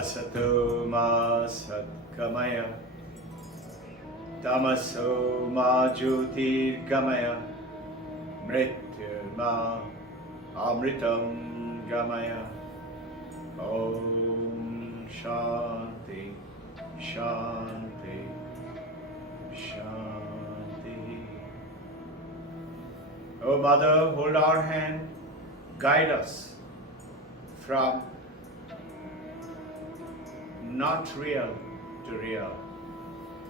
Asato ma satkamaya, tamaso ma jyotirgamaya, mrityurma amritam gamaya. Om Shanti, Shanti, Shanti. Oh Mother, hold our hand, guide us from not real to real.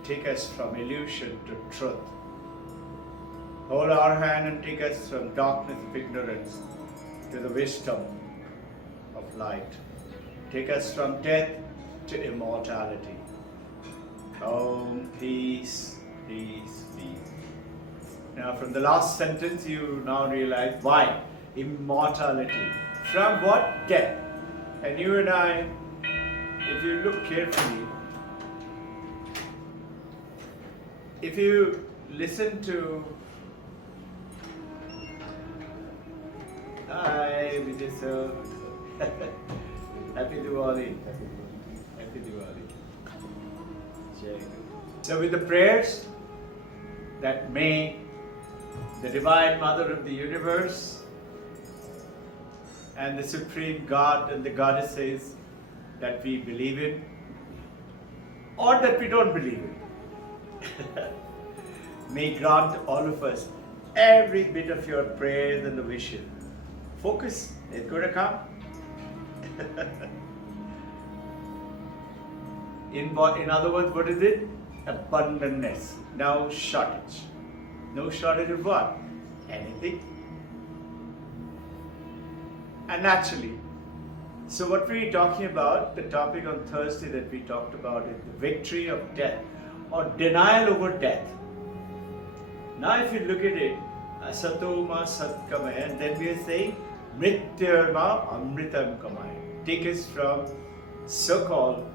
Take us from illusion to truth. Hold our hand and take us from darkness of ignorance to the wisdom of light. Take us from death to immortality. Om, peace, peace, peace. Now from the last sentence you now realize why immortality. From what? Death. And you and I, if you look carefully, if you listen to Hi, Vijay sir. Happy Diwali. Happy Diwali. Jai Guru. So with the prayers that may the Divine Mother of the Universe and the Supreme God and the Goddesses that we believe in or that we don't believe in may grant all of us every bit of your prayers and the wishes. Focus, it's going to come. In other words, what is it? Abundantness. No shortage. No shortage of what? Anything. And naturally, so what we're talking about, the topic on Thursday that we talked about is the victory of death or denial over death. Now if you look at it, Asato ma satkamaya, and then we are saying Mrityurma amritam kamaya. Take us from so-called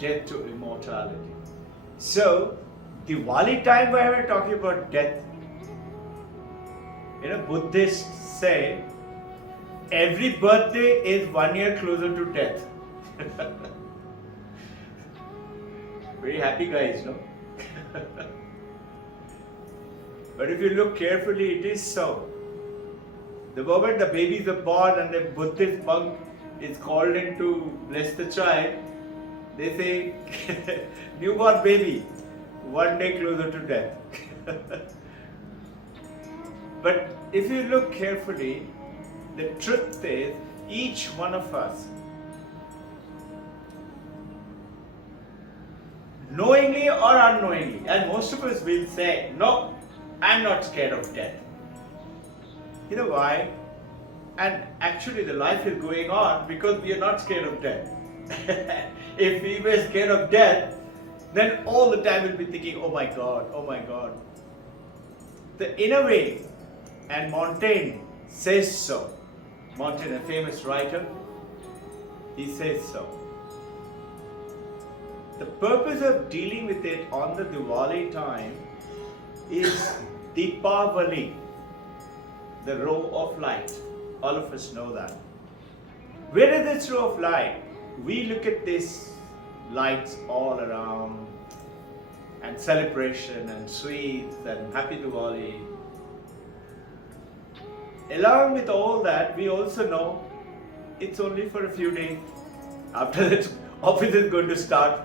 death to immortality. So, Diwali time where we're talking about death, Buddhists say every birthday is 1 year closer to death. Very happy guys, no? But if you look carefully, it is so. The moment the babies are born and the Buddhist monk is called in to bless the child, they say, newborn baby, 1 day closer to death. But if you look carefully, the truth is, each one of us, knowingly or unknowingly, and most of us will say, no, I'm not scared of death. You know why? And actually the life is going on because we are not scared of death. If we were scared of death, then all the time we'll be thinking, oh my God, oh my God. The inner way, and Montaigne says so. Montaigne, a famous writer, he says so. The purpose of dealing with it on the Diwali time is Deepavali, the row of light. All of us know that. Where is this row of light? We look at these lights all around and celebration and sweets and happy Diwali. Along with all that, we also know it's only for a few days. After that, office is going to start.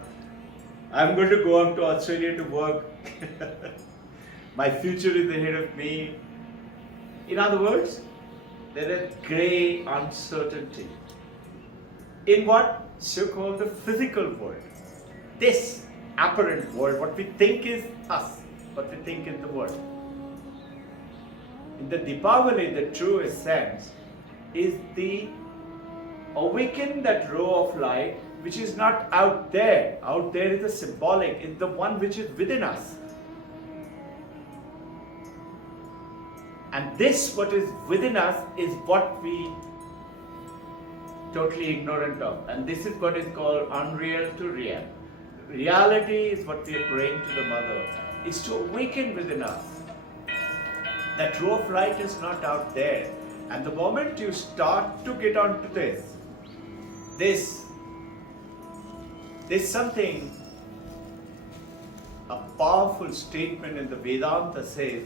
I'm going to go up to Australia to work. My future is ahead of me. In other words, there is grey uncertainty. In what? So-called the physical world. This apparent world, what we think is us, what we think is the world. In the Deepavali, the true essence is the awaken that row of light which is not out there. Out there is the symbolic, it's the one which is within us. And this, what is within us, is what we totally ignorant of. And this is what is called unreal to real. Reality is what we are praying to the Mother, is to awaken within us. That row of light is not out there. And the moment you start to get onto this There's something, a powerful statement in the Vedanta says,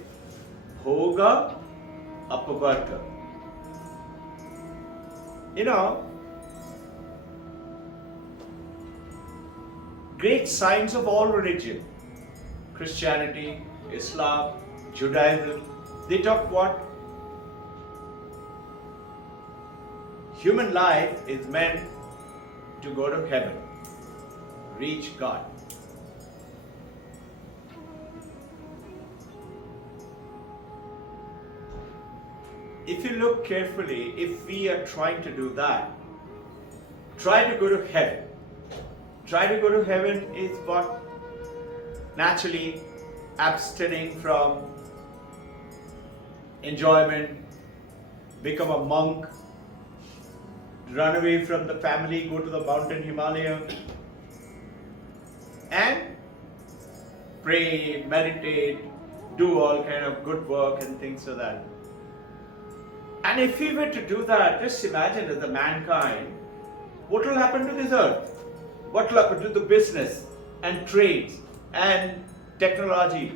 Bhoga Apavarga. You know, great signs of all religion, Christianity, Islam, Judaism, they talk what? Human life is meant to go to heaven, reach God. If you look carefully, if we are trying to do that, try to go to heaven. Try to go to heaven is what? Naturally abstaining from enjoyment, become a monk, run away from the family, go to the mountain Himalaya, and pray, meditate, do all kind of good work and things like that. And if we were to do that, just imagine as a mankind, what will happen to this earth? What will happen to the business and trades and technology,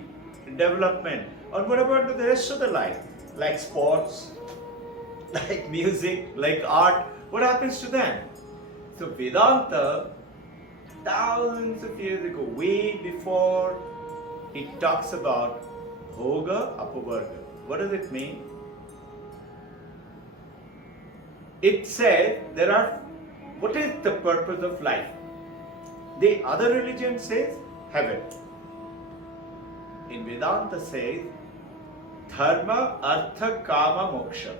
development? And what about the rest of the life? Like sports, like music, like art, what happens to them? So Vedanta, thousands of years ago, way before, it talks about Bhoga Apavarga. What does it mean? It says what is the purpose of life? The other religion says heaven. In Vedanta says Dharma, Artha, Kama, Moksha.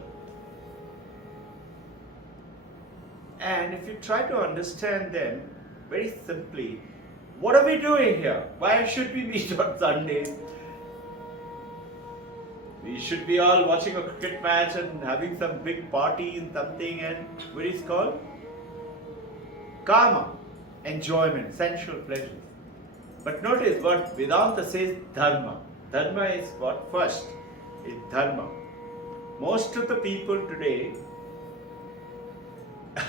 And if you try to understand them very simply, what are we doing here? Why should we meet on Sundays? We should be all watching a cricket match and having some big party and something, and what is called? Kama, enjoyment, sensual pleasures. But notice what Vedanta says, Dharma. Dharma is what? First, is Dharma. Most of the people today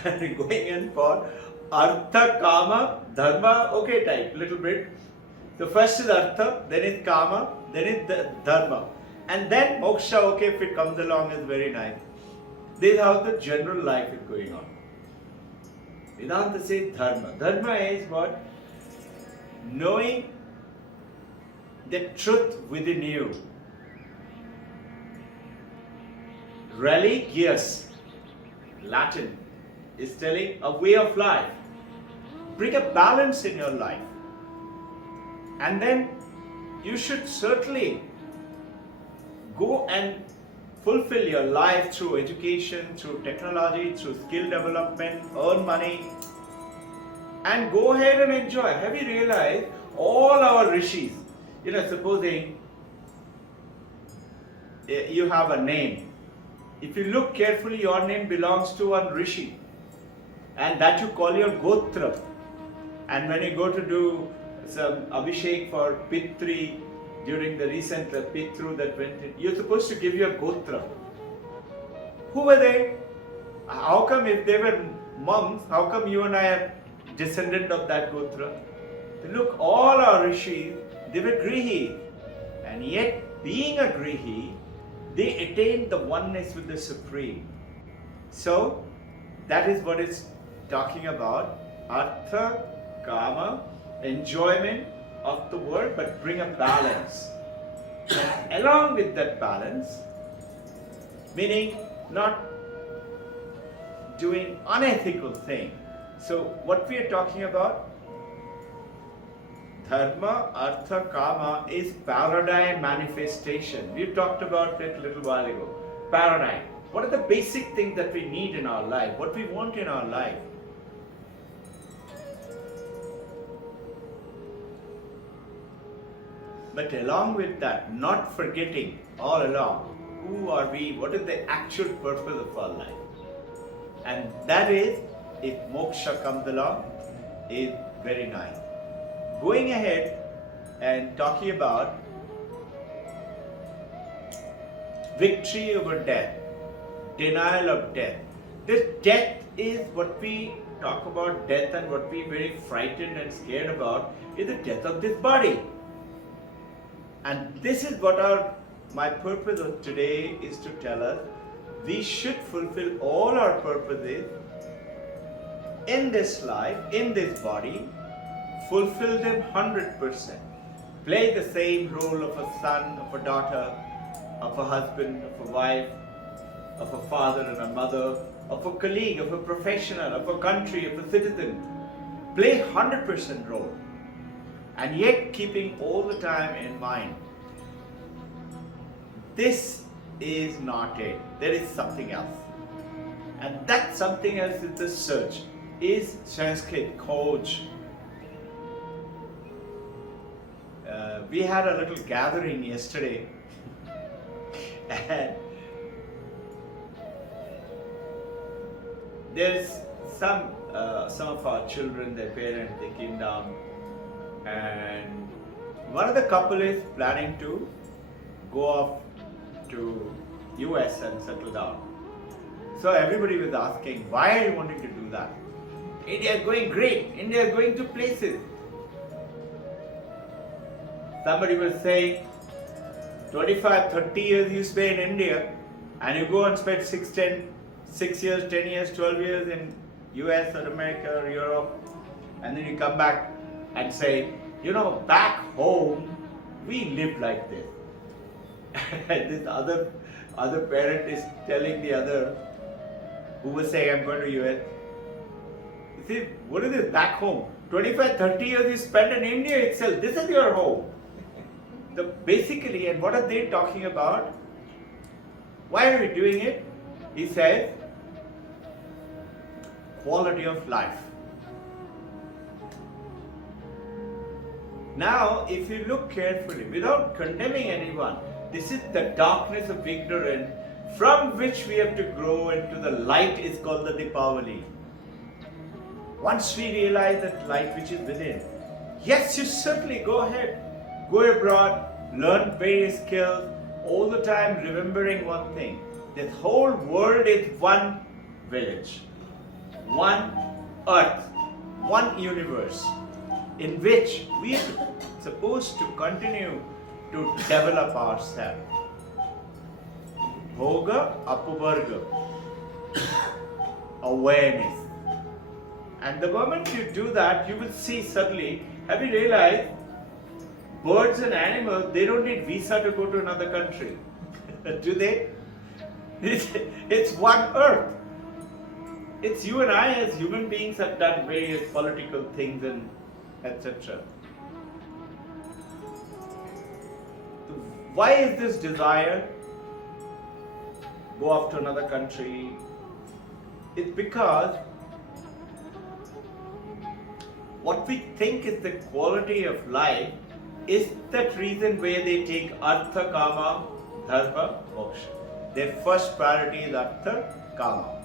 are going in for Artha, Kama, Dharma, okay type, little bit. So first is Artha, then is Kama, then is Dharma. And then Moksha, okay, if it comes along, is very nice. This is how the general life is going on. Vedanta says Dharma. Dharma is what? Knowing the truth within you. Religious, Latin, is telling a way of life. Bring a balance in your life. And then you should certainly go and fulfill your life through education, through technology, through skill development, earn money, and go ahead and enjoy. Have you realized all our rishis, supposing you have a name, if you look carefully, your name belongs to one rishi, and that you call your gotra. And when you go to do some abhishek for Pitri, during the recent Pitru that went in, you're supposed to give your gotra. Who were they? How come if they were monks, how come you and I are descendant of that gotra? Look, all our rishis, they were grihi. And yet, being a grihi, they attained the oneness with the Supreme. So, that is what it's talking about. Artha, Kama, enjoyment of the world, but bring a balance. And along with that balance, meaning not doing unethical thing. So what we are talking about, Dharma, Artha, Kama is paradigm manifestation. We talked about it a little while ago. Paradigm. What are the basic things that we need in our life? What we want in our life? But along with that, not forgetting all along, who are we, what is the actual purpose of our life? And that is, if moksha comes along, is very nice. Going ahead and talking about victory over death, denial of death. This death is what we talk about death, and what we're very frightened and scared about is the death of this body. And this is what my purpose of today is to tell us. We should fulfill all our purposes in this life, in this body, fulfill them 100%. Play the same role of a son, of a daughter, of a husband, of a wife, of a father and a mother, of a colleague, of a professional, of a country, of a citizen. Play 100% role. And yet keeping all the time in mind, this is not it. There is something else. And that something else is the search, is Sanskrit, Khoj. We had a little gathering yesterday, and there's some of our children, their parents, they came down, and one of the couple is planning to go off to US and settle down. So everybody was asking, why are you wanting to do that? India is going great. India is going to places. Somebody was saying, 25, 30 years you stay in India, and you go and spend 6 years, 10 years, 12 years in US or America or Europe, and then you come back and say, back home, we live like this. And this other parent is telling the other, who was saying, I'm going to US. You see, what is this back home? 25, 30 years you spent in India itself. This is your home. Basically, and what are they talking about? Why are we doing it? He says, quality of life. Now, if you look carefully, without condemning anyone, this is the darkness of ignorance from which we have to grow into the light is called the Dipavali. Once we realize that light which is within, yes, you certainly go ahead. Go abroad, learn various skills, all the time remembering one thing. This whole world is one village, one earth, one universe, in which we are supposed to continue to develop ourselves. Bhoga Apavarga, awareness. And the moment you do that, you will see suddenly, have you realized, birds and animals, they don't need visa to go to another country. Do they? It's one earth. It's you and I as human beings have done various political things and etc. Why is this desire? Go off to another country. It's because what we think is the quality of life is that reason where they take Artha, Kama, Dharma, Moksha. Their first priority is Artha, Kama.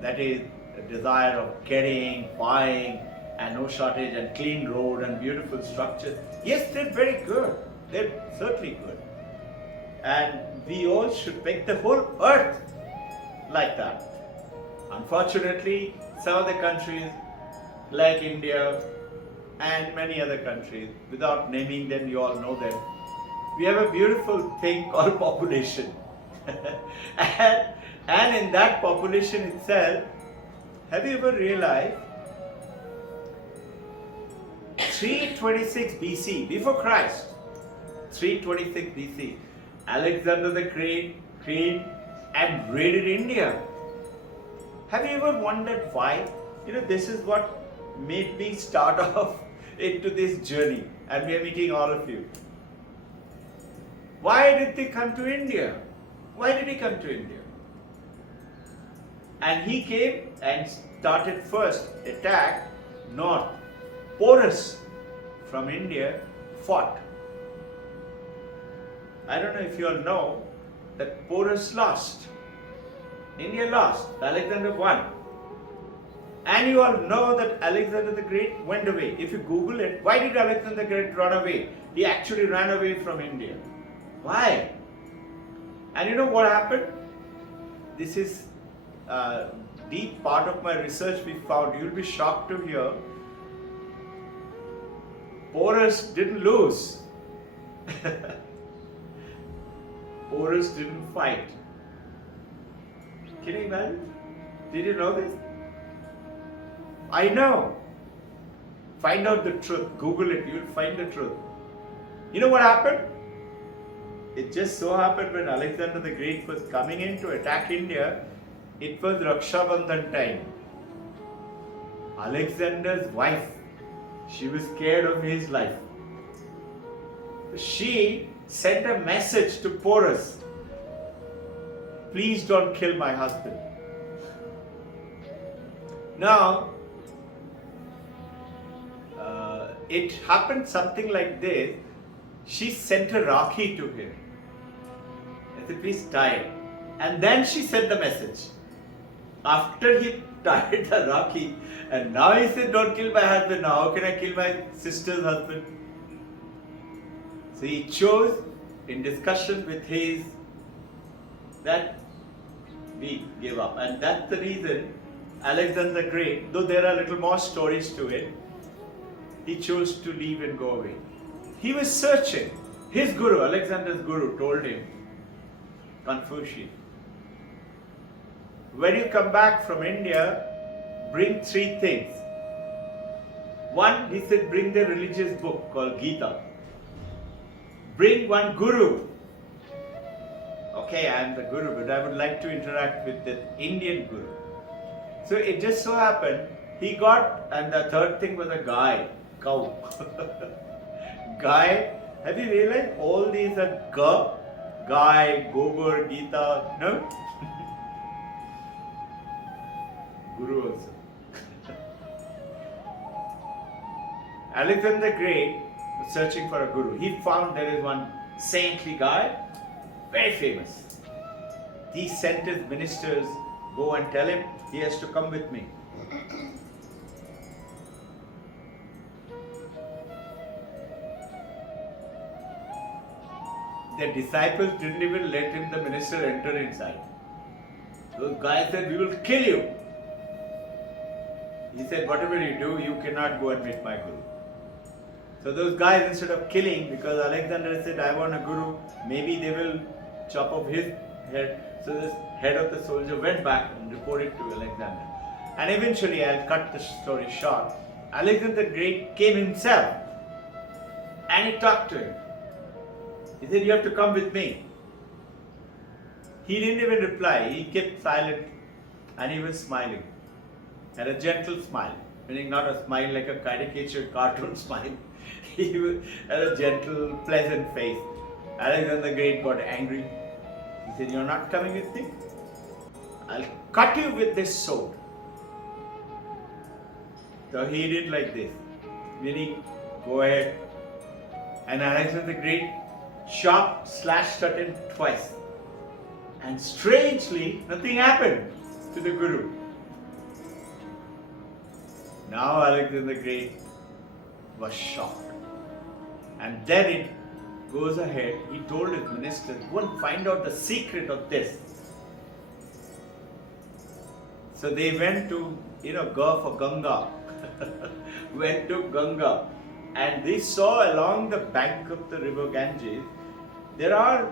That is the desire of getting, buying, and no shortage, and clean road and beautiful structures. Yes, they're very good. They're certainly good. And we all should make the whole earth like that. Unfortunately, some of the countries like India and many other countries, without naming them, you all know them, we have a beautiful thing called population. and in that population itself, have you ever realized 326 BC, before Christ, 326 BC, Alexander the Great came and raided India. Have you ever wondered why? This is what made me start off into this journey, and we are meeting all of you. Why did they come to India? Why did he come to India? And he came and started first attack north. Porus from India fought. I don't know if you all know that Porus lost. India lost. Alexander won. And you all know that Alexander the Great went away. If you Google it, why did Alexander the Great run away? He actually ran away from India. Why? And you know what happened? This is deep part of my research, we found, you'll be shocked to hear, Porus didn't lose. Porus didn't fight. Can you imagine? Did you know this? I know. Find out the truth. Google it. You'll find the truth. You know what happened? It just so happened when Alexander the Great was coming in to attack India, it was Raksha Bandhan time. Alexander's wife, she was scared of his life. She sent a message to Porus. Please don't kill my husband. Now, it happened something like this. She sent a Rakhi to him. I said, please tie it. And then she sent the message. After he tied the Rakhi, and now he said, don't kill my husband. Now, how can I kill my sister's husband? So he chose, in discussion with his, that we give up. And that's the reason Alexander the Great, though there are little more stories to it, he chose to leave and go away. He was searching. His guru, Alexander's guru, told him, Confucius, when you come back from India, bring 3 things. One, he said, bring the religious book called Gita. Bring one guru. Okay, I am the guru, but I would like to interact with the Indian guru. So it just so happened, he got, and the third thing was a guy, cow. Guy, have you realized all these are Guy, Gobar, Gita, no? Guru also. Alexander the Great was searching for a guru. He found there is one saintly guy, very famous. He sent his ministers, go and tell him he has to come with me. The disciples didn't even let him, the minister, enter inside. Those guys said, we will kill you. He said, whatever you do, you cannot go and meet my guru. So those guys, instead of killing, because Alexander said, I want a guru, maybe they will chop off his head. So this head of the soldier went back and reported to Alexander. And eventually, I'll cut the story short, Alexander the Great came himself and he talked to him. He said, you have to come with me. He didn't even reply. He kept silent and he was smiling. Had a gentle smile, meaning not a smile like a caricature cartoon smile. He had a gentle, pleasant face. Alexander the Great got angry. He said, you're not coming with me? I'll cut you with this sword. So he did like this, meaning go ahead. And Alexander the Great slashed at him twice. And strangely, nothing happened to the Guru. Now Alexander the Great was shocked. And then it goes ahead, he told his ministers, go and find out the secret of this. So they went to, go for Ganga. Went to Ganga. And they saw along the bank of the river Ganges, there are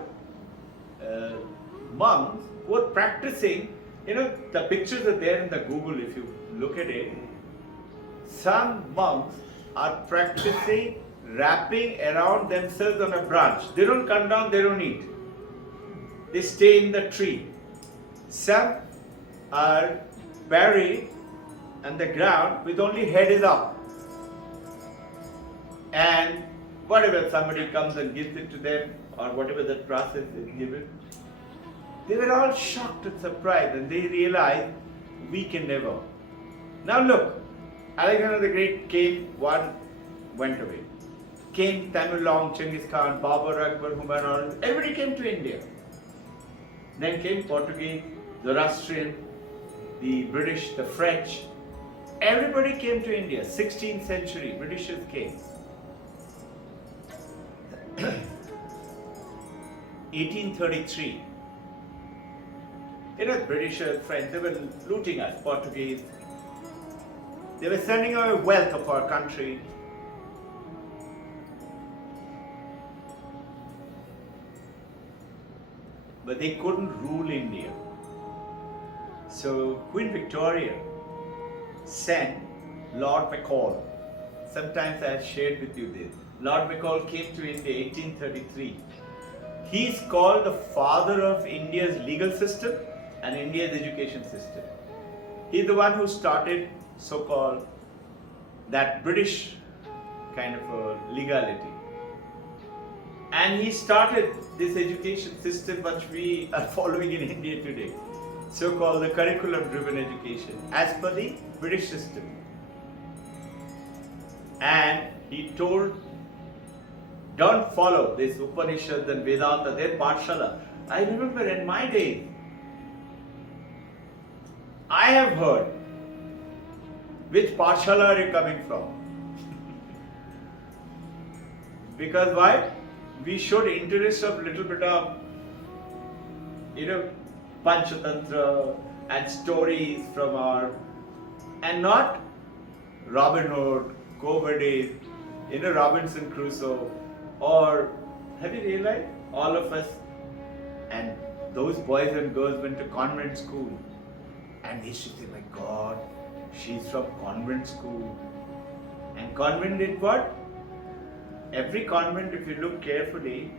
monks who are practicing, the pictures are there in the Google if you look at it. Some monks are practicing wrapping around themselves on a branch. They don't come down, they don't eat. They stay in the tree. Some are buried on the ground with only head is up. And whatever somebody comes and gives it to them, or whatever that process is given, they were all shocked and surprised, and they realized we can never. Now look, Alexander the Great came, one went away. Came Tamilong, Genghis Khan, Babur, Akbar, Humayun, everybody came to India. Then came Portuguese, Zoroastrian, the British, the French. Everybody came to India. 16th century, Britishers came. 1833, British French, they were looting us, Portuguese. They were sending away wealth of our country. But they couldn't rule India. So Queen Victoria sent Lord Macaulay. Sometimes I have shared with you this. Lord Macaulay came to India 1833. He is called the father of India's legal system and India's education system. He is the one who started so-called that British kind of a legality. And he started this education system which we are following in India today, so-called the curriculum-driven education, as per the British system. And he told, don't follow this Upanishads and Vedanta, their Pathshala. I remember in my days, I have heard, which Pathshala are you coming from? Because why? We showed interest of little bit of, Panchatantra and stories from our, and not Robin Hood, Coverdale, Robinson Crusoe, or have you realized all of us, and those boys and girls went to convent school, and we used to say, my God, she's from convent school. And convent did what? Every convent, if you look carefully,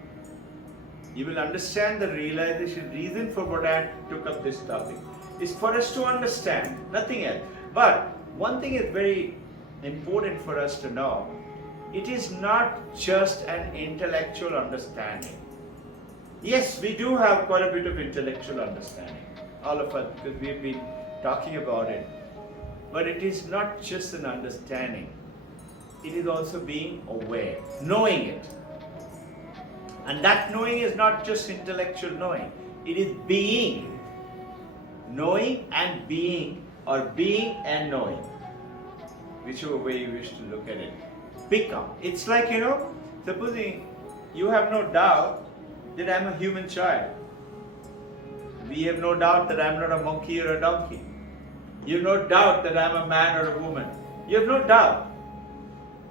you will understand the reason for what I took up this topic is for us to understand, nothing else. But one thing is very important for us to know. It is not just an intellectual understanding. Yes, we do have quite a bit of intellectual understanding, all of us, because we've been talking about it. But it is not just an understanding. It is also being aware, knowing it. And that knowing is not just intellectual knowing. It is being. Knowing and being, or being and knowing. Whichever way you wish to look at it. Become. It's like, supposing you have no doubt that I'm a human child. We have no doubt that I'm not a monkey or a donkey. You have no doubt that I'm a man or a woman. You have no doubt.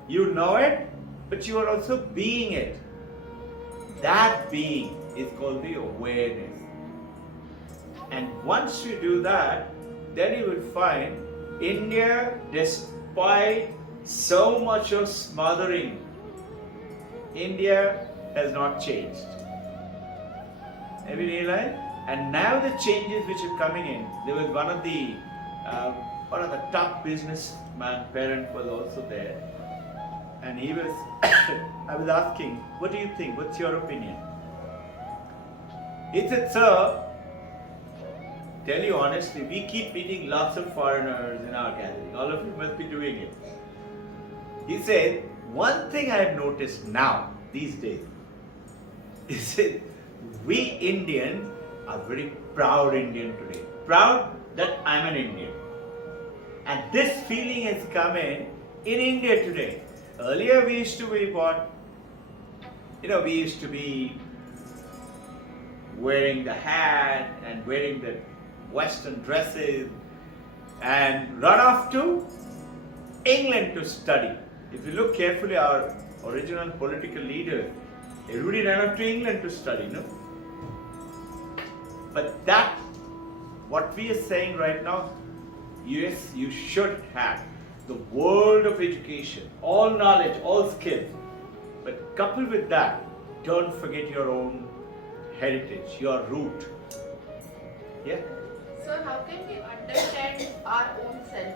You know it, but you are also being it. That being is called the awareness. And once you do that, then you will find India, despite so much of smothering, India has not changed. Have you realized? And now the changes which are coming in, there was one of the top businessman parent was also there. And he was, I was asking, what do you think? What's your opinion? He said, sir, tell you honestly, we keep meeting lots of foreigners in our gathering. All of you must be doing it. He said, one thing I have noticed now, these days, he said, we Indians are very proud Indian today. Proud that I'm an Indian. And this feeling has come in India today. Earlier we used to be what? We used to be wearing the hat and wearing the Western dresses and run off to England to study. If you look carefully, our original political leaders, everybody ran off to England to study, no? But that, what we are saying right now, yes, you should have the world of education, all knowledge, all skills. But coupled with that, don't forget your own heritage, your root. Yeah? So how can we understand our own self?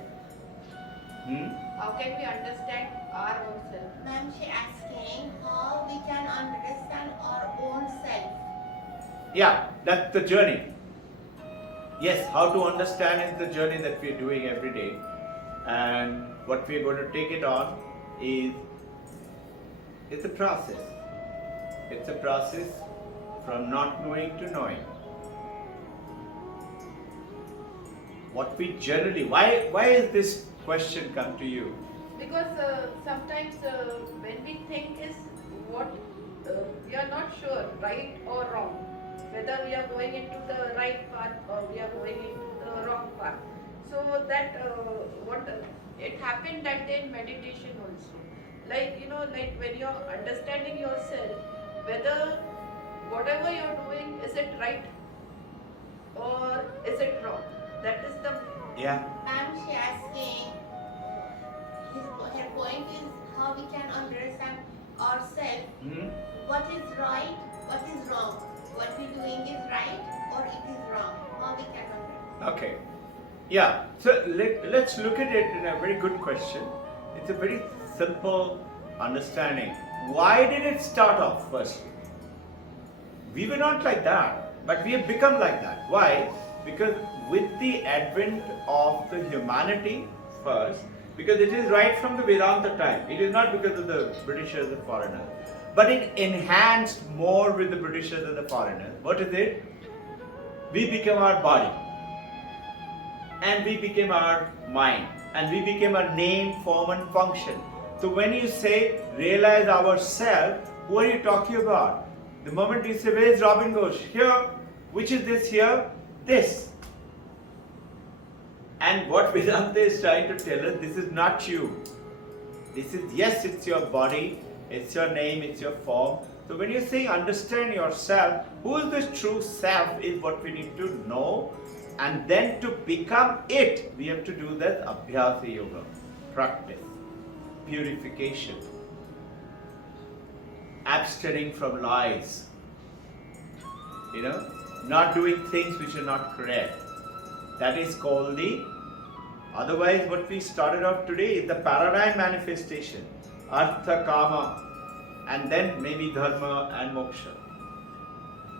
How can we understand our own self? Ma'am, she asking how we can understand our own self. Yeah, that's the journey. Yes, how to understand is the journey that we are doing every day. And what we are going to take it on is, it's a process. It's a process from not knowing to knowing. What we generally, why is this question come to you? Because sometimes when we think is what we are not sure, right or wrong. whether we are going into the right path or we are going into the wrong path. So that it happened that day in meditation also. Like like when you are understanding yourself, whether whatever you are doing, is it right or is it wrong? That is the Yeah. Ma'am, she asking, her point is how we can understand ourselves, Hmm? what is right, what is wrong, what we're doing is right or it is wrong, how we can understand. Okay. Yeah. So let's look at it in a very good question. It's a very simple understanding. Why did it start off firstly? We were not like that, but we have become like that. Why? Because with the advent of the humanity first, because it is right from the Vedanta time. It is not because of the Britishers or foreigners, but it enhanced more with the Britishers and the foreigners. What is it? We became our body, and we became our mind, and we became our name, form, and function. So when you say realize ourselves, who are you talking about? The moment you say, where is Robbin Ghosh? Here. Which is this here? This. And what Vedanta is trying to tell us, this is not you. This is, yes, it's your body, it's your name, it's your form. So when you say understand yourself, who is this true self is what we need to know. And then to become it, we have to do that Abhyasa Yoga, practice, purification, abstaining from lies, not doing things which are not correct. That is called the, otherwise what we started off today is the paradigm manifestation, artha, kama, and then maybe dharma and moksha.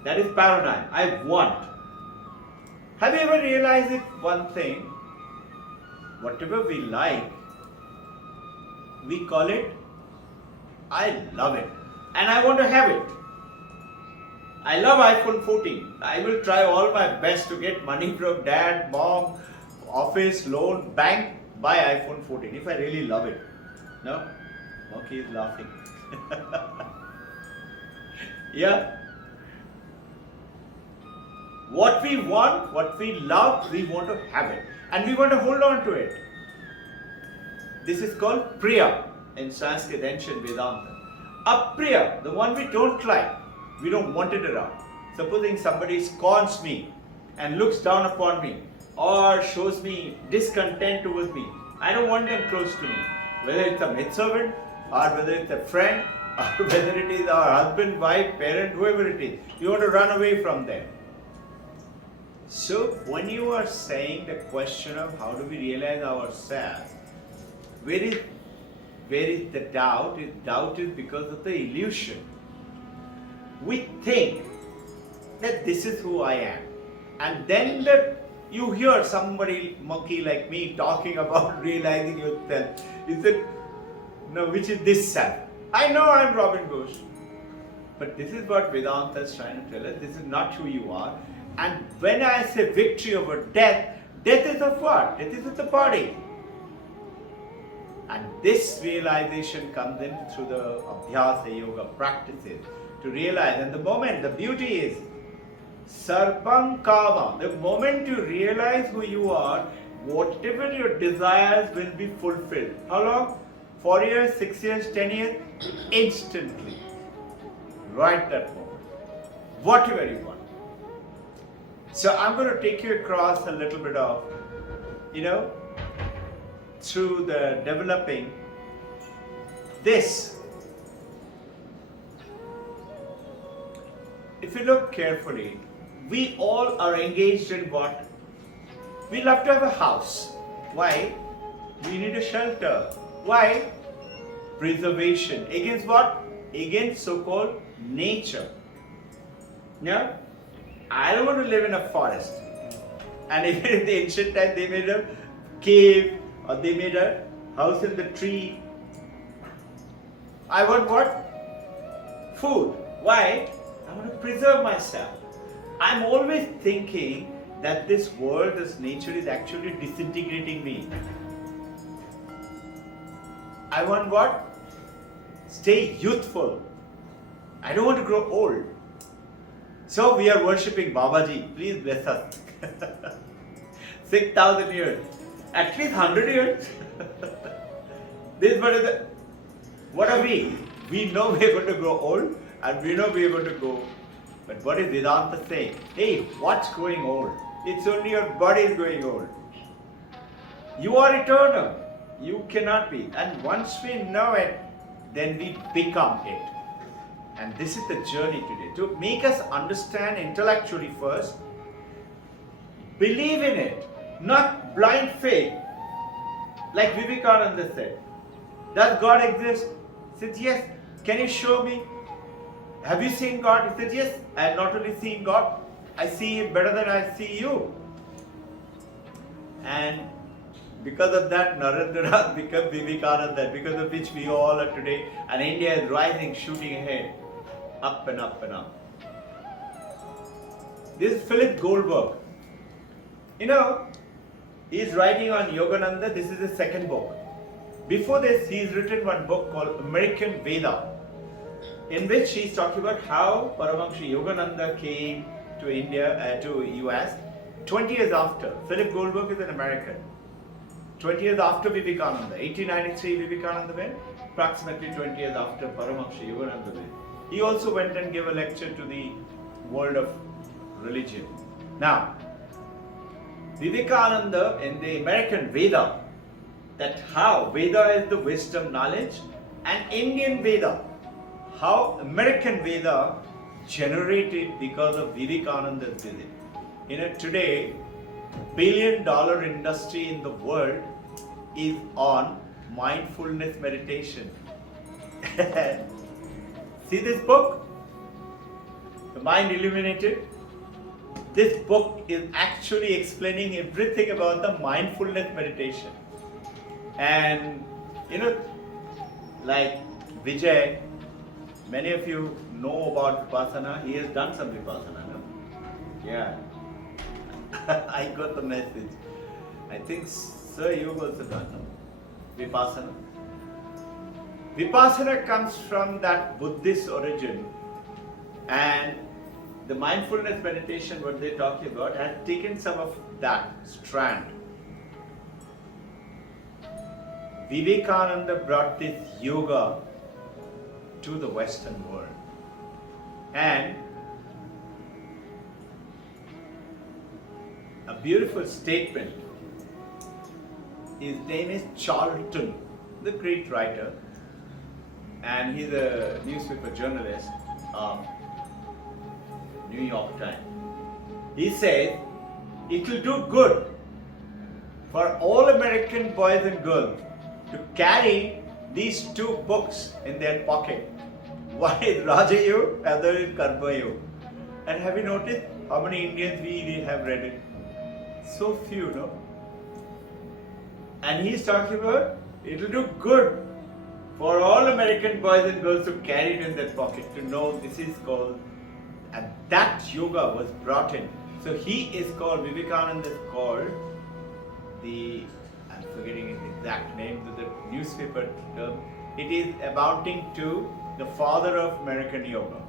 That is paradigm, I want. Have you ever realized it one thing? Whatever we like, we call it, I love it, and I want to have it. I love iPhone 14. I will try all my best to get money from dad, mom, office, loan, bank, buy iPhone 14 if I really love it. No? Monkey is laughing. Yeah? What we want, what we love, we want to have it. And we want to hold on to it. This is called Priya in Sanskrit, ancient Vedanta. Apriya, the one we don't like. We don't want it around. Supposing somebody scorns me and looks down upon me or shows me discontent towards me, I don't want them close to me. Whether it's a maidservant or whether it's a friend or whether it is our husband, wife, parent, whoever it is, you want to run away from them. So when you are saying the question of how do we realize ourselves, where is the doubt? Doubt is because of the illusion. We think that this is who I am. And then you hear somebody, monkey like me, talking about realizing yourself. You said, no, which is this self? I know I'm Robbin Ghosh. But this is what Vedanta is trying to tell us. This is not who you are. And when I say victory over death, death is of what? Death is of the body. And this realization comes in through the Abhyasa Yoga practices. To realize, and the beauty is, Sarvam Kama, the moment you realize who you are, whatever your desires will be fulfilled. How long? 4 years, 6 years, 10 years? Instantly. Right that moment. Whatever you want. So I'm going to take you across a little bit of, through the developing this. If you look carefully, we all are engaged in what? We love to have a house. Why? We need a shelter. Why? Preservation. Against what? Against so-called nature. Yeah? I don't want to live in a forest. And even in the ancient time, they made a cave or they made a house in the tree. I want what? Food. Why? I want to preserve myself. I'm always thinking that this world, this nature is actually disintegrating me. I want what? Stay youthful. I don't want to grow old. So we are worshipping Babaji. Please bless us. 6,000 years. At least 100 years. What are we? We know we are going to grow old and we know we are going to go. But what is Vedanta saying? Hey, what's growing old? It's only your body is growing old. You are eternal. You cannot be. And once we know it, then we become it. And this is the journey today. To make us understand intellectually first, believe in it, not blind faith. Like Vivekananda said, does God exist? He said, yes. Can you show me? Have you seen God? He said, yes. I have not only seen God, I see Him better than I see you. And because of that, Narendra became Vivekananda, because of which we all are today. And India is rising, shooting ahead, up and up and up. This is Philip Goldberg. You know, he is writing on Yogananda. This is his second book. Before this, he's written one book called American Veda, in which he's talking about how Paramahansa Yogananda came to India, to US, 20 years after. Philip Goldberg is an American. 20 years after Vivekananda, 1893 Vivekananda went, approximately 20 years after Paramahansa Yogananda went. He also went and gave a lecture to the world of religion. Now, Vivekananda in the American Veda, that how Veda is the wisdom knowledge, and Indian Veda, how American Veda generated because of Vivekananda's visit. You know, today, $1 billion industry in the world is on mindfulness meditation. See this book? The Mind Illuminated. This book is actually explaining everything about the mindfulness meditation. And you know, like Vijay, many of you know about Vipassana. He has done some Vipassana, no? Yeah. I got the message. I think, sir, you've also done, no? Vipassana. Vipassana comes from that Buddhist origin, and the mindfulness meditation, what they're talking about, has taken some of that strand. Vivekananda brought this yoga to the Western world. And a beautiful statement. His name is Charlton, the great writer, and he's a newspaper journalist of New York Times. He said, it will do good for all American boys and girls to carry these two books in their pocket. One is Raja Yoga, other is Karma Yoga. And have you noticed how many Indians we have read it? So few, no? And he's talking about it will do good for all American boys and girls to carry it in their pocket, to know this is called, and that yoga was brought in. So he is called, Vivekananda is called the, I'm forgetting his exact name, the newspaper term, it is amounting to the father of American yoga.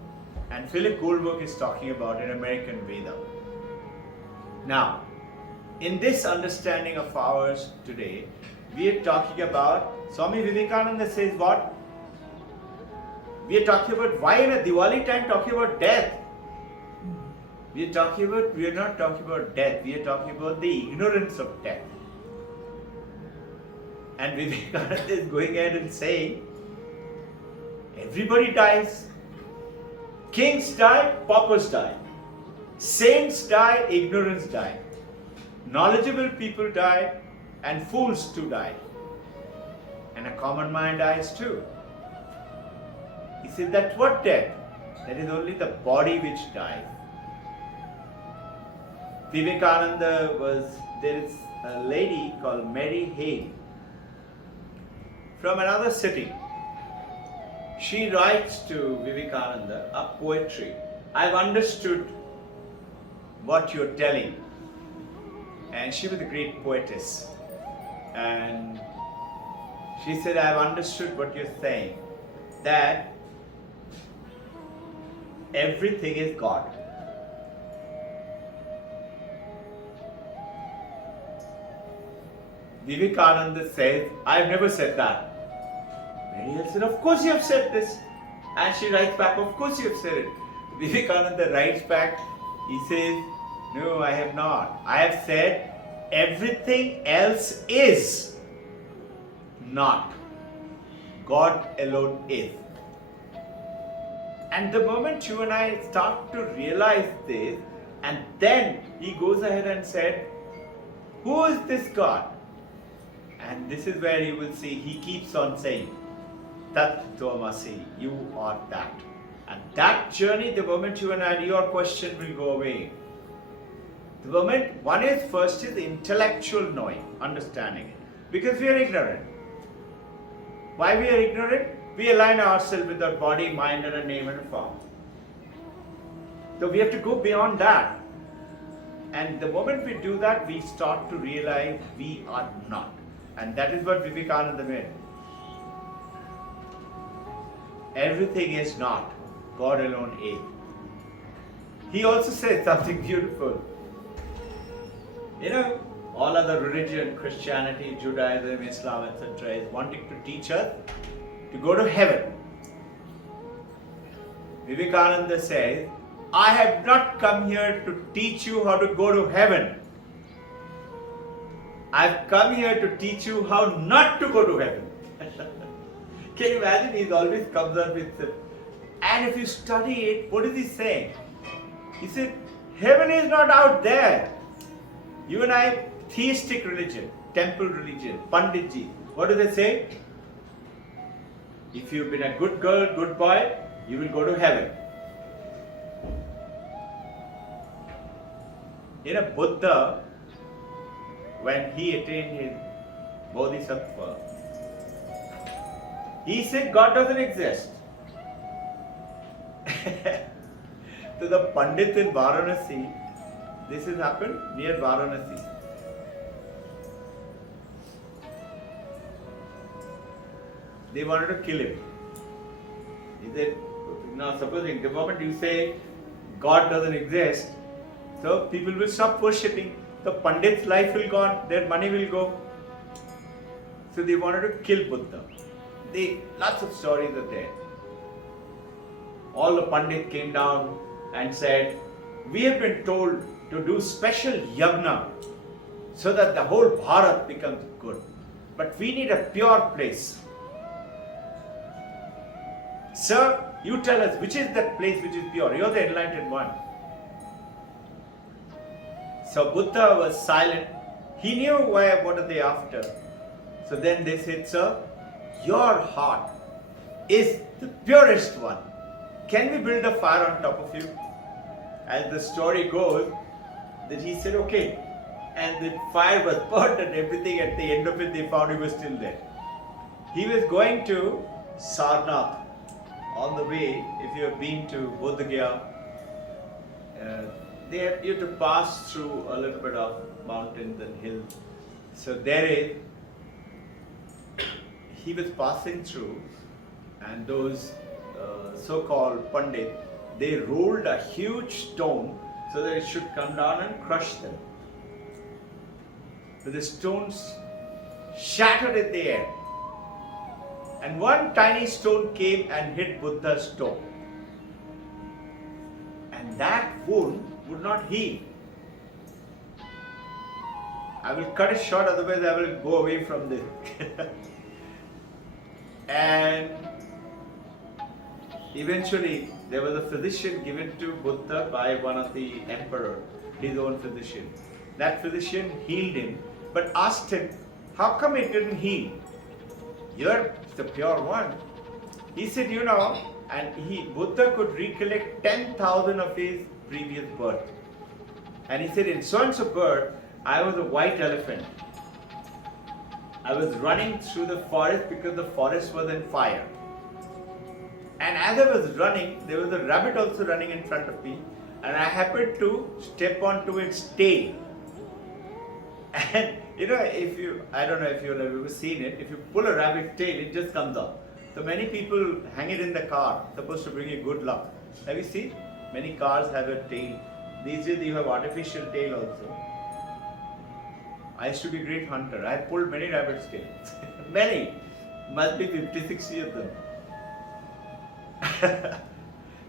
And Philip Goldberg is talking about an American Veda. Now, in this understanding of ours today, we are talking about, Swami Vivekananda says what? We are talking about, why in a Diwali time talking about death? We are not talking about death, we are talking about the ignorance of death. And Vivekananda is going ahead and saying, everybody dies. Kings die, paupers die. Saints die, ignorance die. Knowledgeable people die, and fools too die. And a common man dies too. He said, that's what death? That is only the body which dies. Vivekananda there is a lady called Mary Hale from another city. She writes to Vivekananda a poetry. I've understood what you're telling. And she was a great poetess. And she said, I've understood what you're saying. That everything is God. Vivekananda says, I've never said that. Mary else said, of course you have said this. And she writes back, of course you have said it. Vivekananda writes back, he says, no, I have not. I have said everything else is not. God alone is. And the moment you and I start to realize this, and then he goes ahead and said, who is this God? And this is where you will see he keeps on saying, Tat Tvamasi, you are that. And that journey, the moment you and I, your question will go away. The moment, one is first is intellectual knowing, understanding it. Because we are ignorant. Why we are ignorant? We align ourselves with our body, mind and a name and a form. So we have to go beyond that. And the moment we do that, we start to realize we are not. And that is what Vivekananda meant. Everything is not. God alone is. He also said something beautiful. You know, all other religion, Christianity, Judaism, Islam, etc. is wanting to teach us to go to heaven. Vivekananda says, I have not come here to teach you how to go to heaven. I've come here to teach you how not to go to heaven. Can you imagine? He always comes up with it. And if you study it, what is he saying? He said, heaven is not out there. You and I, theistic religion, temple religion, Panditji, what do they say? If you've been a good girl, good boy, you will go to heaven. You know, Buddha, when he attained his Bodhisattva, he said God doesn't exist. To the Pandit in Varanasi, this has happened near Varanasi. They wanted to kill him. He said, now supposing the moment you say God doesn't exist, so people will stop worshipping. The Pandit's life will go on, their money will go. So they wanted to kill Buddha. Lots of stories are there. All the Pandit came down and said, we have been told to do special yagna so that the whole Bharat becomes good. But we need a pure place. Sir, you tell us which is that place which is pure. You're the enlightened one. So Buddha was silent. He knew what are they after. So then they said, sir, your heart is the purest one. Can we build a fire on top of you? As the story goes, that he said, okay. And the fire was burnt and everything. At the end of it, they found he was still there. He was going to Sarnath. On the way, if you have been to Bodh Gaya, you have to pass through a little bit of mountains and hills. So he was passing through, and those so-called Pandit, they rolled a huge stone so that it should come down and crush them. So the stones shattered in the air. And one tiny stone came and hit Buddha's toe. And that wound would not heal. I will cut it short, otherwise I will go away from this. And eventually there was a physician given to Buddha by one of the emperor, his own physician. That physician healed him, but asked him, how come it didn't heal? You're the pure one. He said, and Buddha could recollect 10,000 of his previous birth. And he said, in so and so birth, I was a white elephant. I was running through the forest because the forest was on fire. And as I was running, there was a rabbit also running in front of me, and I happened to step onto its tail. And I don't know if you've ever seen it, if you pull a rabbit's tail, it just comes out. So many people hang it in the car, supposed to bring you good luck. Have you seen? Many cars have a tail. These days you have artificial tail also. I used to be a great hunter. I pulled many rabbit scales. Many. Must be 50, 60 of them.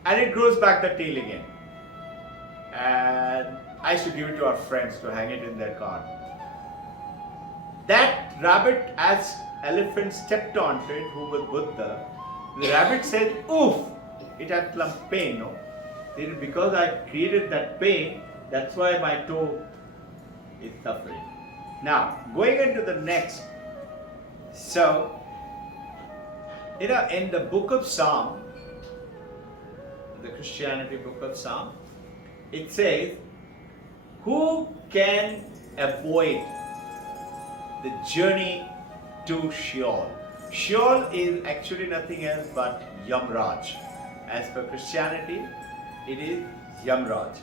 And it grows back the tail again. And I used to give it to our friends to hang it in their car. That rabbit, as elephant stepped onto it, who was Buddha, the rabbit said, oof! It had some pain, no? Because I created that pain, that's why my toe is suffering. Now, going into the next. So, in the book of Psalm, the Christianity book of Psalm, it says, who can avoid the journey to Sheol? Sheol is actually nothing else but Yamraj. As per Christianity, it is Yamraj.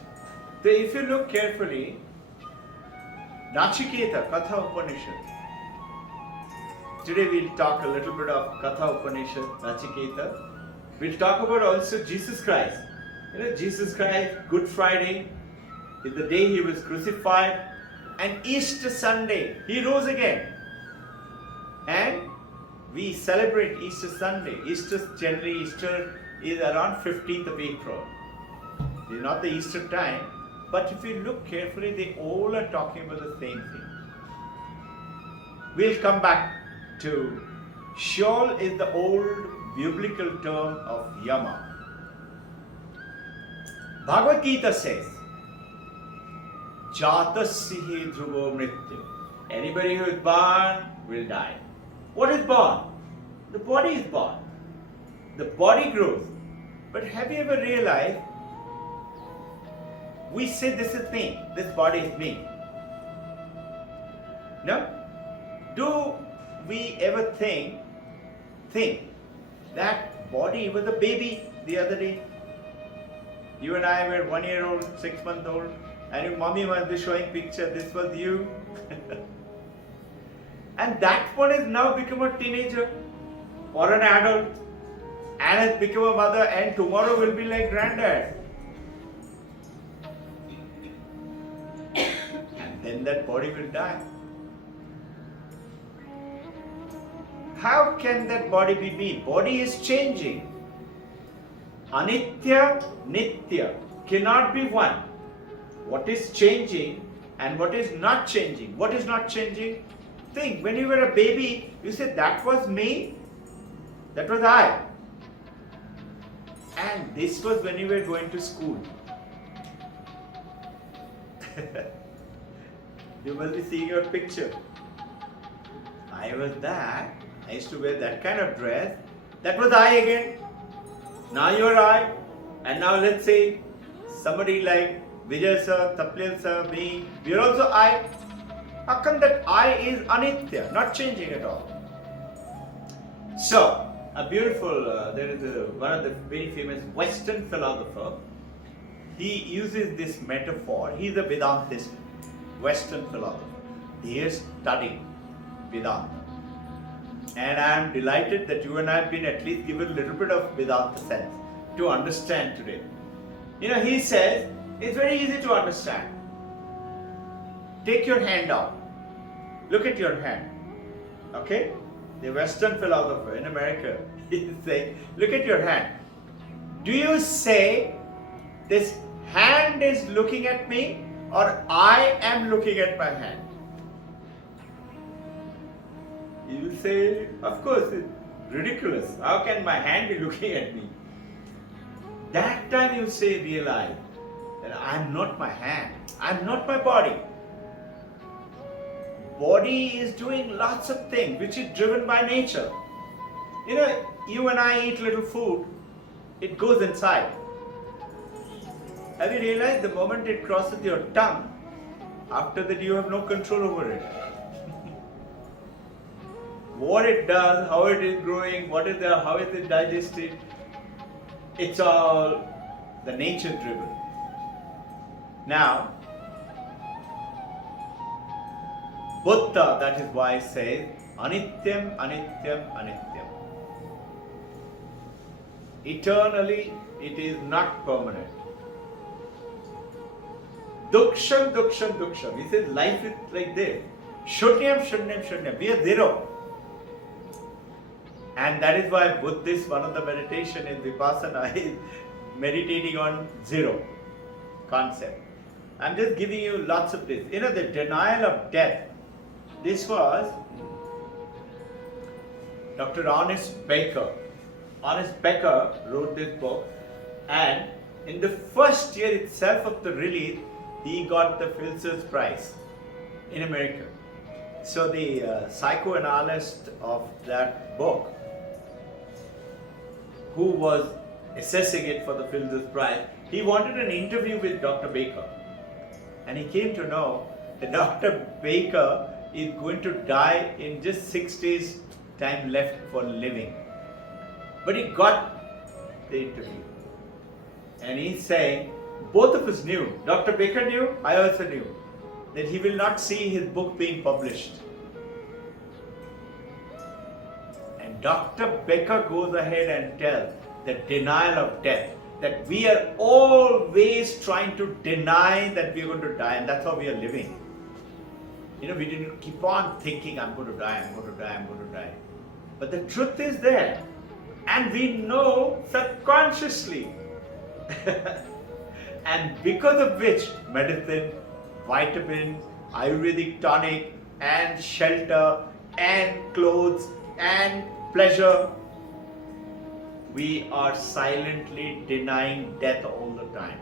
So if you look carefully, Nachiketa, Katha Upanishad. Today we'll talk a little bit of Katha Upanishad, Nachiketa. We'll talk about also Jesus Christ. Jesus Christ, Good Friday is the day he was crucified, and Easter Sunday, he rose again. And we celebrate Easter Sunday. Easter is around 15th of April. It's not the Easter time, but if you look carefully, they all are talking about the same thing. We'll come back to Sheol is the old biblical term of Yama. Bhagavad Gita says, Jatasya dhruvo mrityu. Anybody who is born will die. What is born? The body is born. The body grows. But have you ever realized, we say this is me, this body is me. No? Do we ever think that body was a baby the other day? You and I were 1 year old, 6 months old, and your mommy must be showing picture, this was you. And that one has now become a teenager or an adult and has become a mother, and tomorrow will be like granddad. And then that body will die. How can that body be me? Body is changing. Anitya, Nitya cannot be one. What is changing and what is not changing? What is not changing? Think, when you were a baby, you said, that was me, that was I. And this was when you were going to school. You must be seeing your picture. I was that. I used to wear that kind of dress. That was I again. Now you are I. And now let's say somebody like Vijay sir, Taplil sir, me, we are also I. How come that I is anitya, not changing at all? So, a beautiful, there is one of the very famous Western philosopher. He uses this metaphor. He is a Vedantist, Western philosopher. He is studying Vedanta. And I am delighted that you and I have been at least given a little bit of Vedanta sense to understand today. He says, it's very easy to understand. Take your hand out. Look at your hand. Okay? The Western philosopher in America, he says, look at your hand. Do you say, this hand is looking at me, or I am looking at my hand? You will say, of course, it's ridiculous. How can my hand be looking at me? That time you say, realize that I am not my hand. I am not my body. Body is doing lots of things which is driven by nature. You and I eat little food, it goes inside. Have you realized the moment it crosses your tongue, after that you have no control over it? What it does, how it is growing, how is it digested, it's all the nature driven. Now, Buddha, that is why, says, Anityam, Anityam, Anityam. Eternally, it is not permanent. Duksham, Duksham, Duksham. He says life is like this. Shunyam, shunyam, shunyam. We are zero. And that is why Buddhist, one of the meditation in Vipassana is meditating on zero concept. I'm just giving you lots of this. You know, the denial of death. This was Dr. Honest Baker. Honest Baker wrote this book, and in the first year itself of the release, he got the Fields Prize in America. So the psychoanalyst of that book, who was assessing it for the Fields Prize, he wanted an interview with Dr. Baker. And he came to know that Dr. Baker is going to die in just 6 days' time left for living. But he got the interview. And he's saying, both of us knew, Dr. Baker knew, I also knew, that he will not see his book being published. And Dr. Baker goes ahead and tells the denial of death, that we are always trying to deny that we are going to die, and that's how we are living. You know, we didn't keep on thinking, I'm going to die, I'm going to die, I'm going to die. But the truth is there, and we know subconsciously. And because of which, medicine, vitamins, Ayurvedic tonic, and shelter, and clothes, and pleasure, we are silently denying death all the time.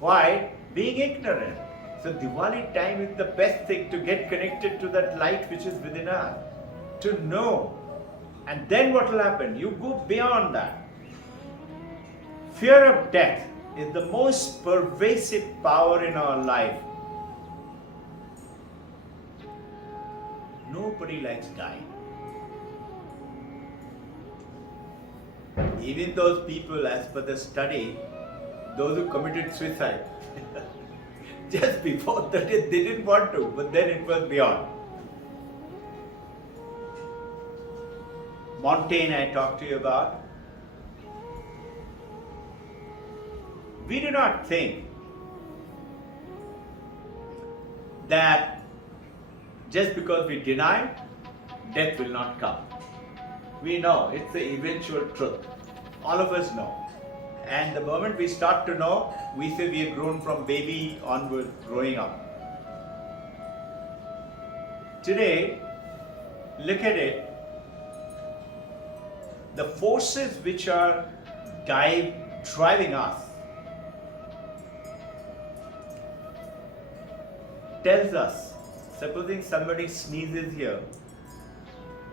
Why? Being ignorant. So Diwali time is the best thing to get connected to that light which is within us, to know. And then what will happen? You go beyond that. Fear of death is the most pervasive power in our life. Nobody likes dying. Even those people, as per the study, those who committed suicide, just before that they didn't want to, but then it was beyond. Montaigne I talked to you about. We do not think that just because we deny, death will not come. We know it's the eventual truth. All of us know. And the moment we start to know, we say we have grown from baby onward, growing up. Today, look at it. The forces which are driving us tells us, supposing somebody sneezes here,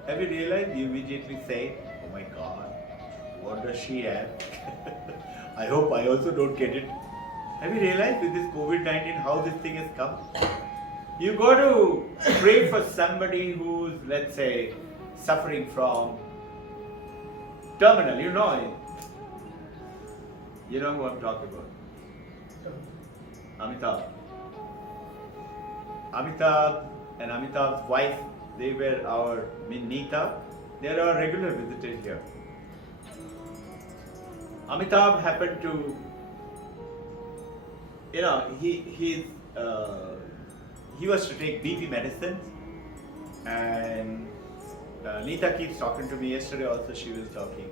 have you realized? You immediately say, oh my God, what does she have? I hope I also don't get it. Have you realized with this COVID-19 how this thing has come? You got to pray for somebody who's, let's say, suffering from terminal, you know it. You know who I'm talking about. Amitabh. Amitabh and Amitabh's wife, they were our Nita. They are our regular visitors here. Amitabh happened to, you know, he was to take BP medicines, and Nita keeps talking to me. Yesterday also she was talking,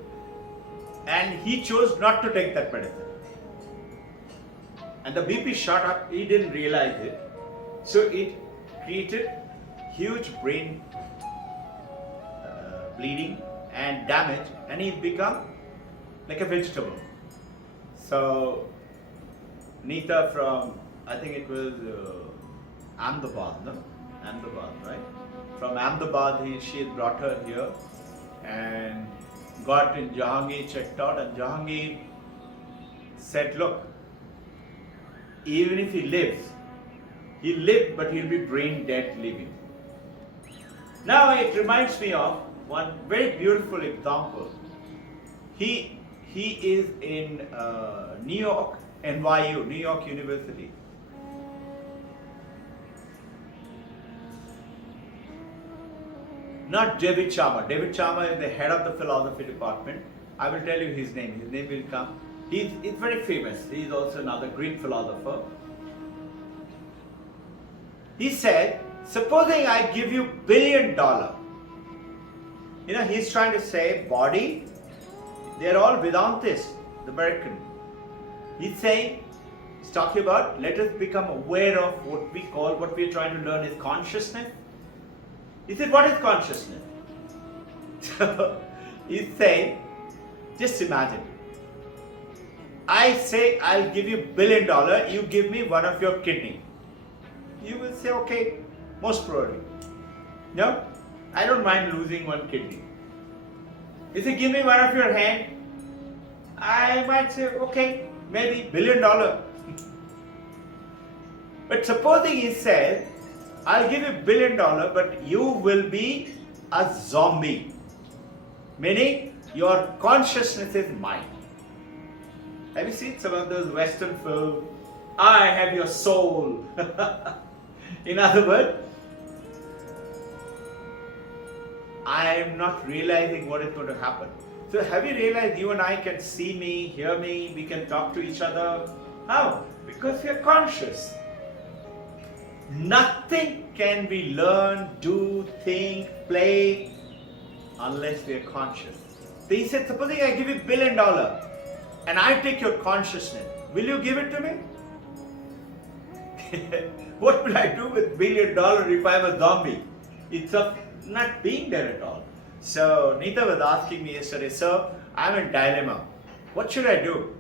and he chose not to take that medicine. And the BP shot up, he didn't realize it. So it created huge brain bleeding and damage, and he's become like a vegetable. So Nita from, I think it was Ahmedabad, no? Ahmedabad, right? From Ahmedabad, she had brought her here and got in Jahangir, checked out, and Jahangir said, look, even if he lives, he'll live, but he'll be brain dead living. Now it reminds me of one very beautiful example. He is in New York, NYU, New York University. Not David Sharma. David Sharma is the head of the philosophy department. I will tell you his name. His name will come. He's very famous. He is also another Greek philosopher. He said, Supposing I give you $1 billion. He's trying to say body, they're all Vedantists, the American. He's talking about let us become aware of what we're trying to learn is consciousness. He said, what is consciousness? So he's saying, just imagine. I say I'll give you $1 billion, you give me one of your kidney. You will say, okay, most probably. No, I don't mind losing one kidney. If you give me one of your hand, I might say, okay, maybe $1 billion. But supposing he says, I'll give you $1 billion, but you will be a zombie. Meaning, your consciousness is mine. Have you seen some of those Western films? I have your soul. In other words, I am not realizing what is going to happen. So have you realized you and I can see me, hear me, we can talk to each other? How? Because we are conscious. Nothing can be learned, do, think, play, unless we are conscious. So he said, supposing I give you $1 billion and I take your consciousness, will you give it to me? What will I do with $1 billion if I'm a zombie? It's of not being there at all. So Nita was asking me yesterday, sir, I'm in dilemma. What should I do?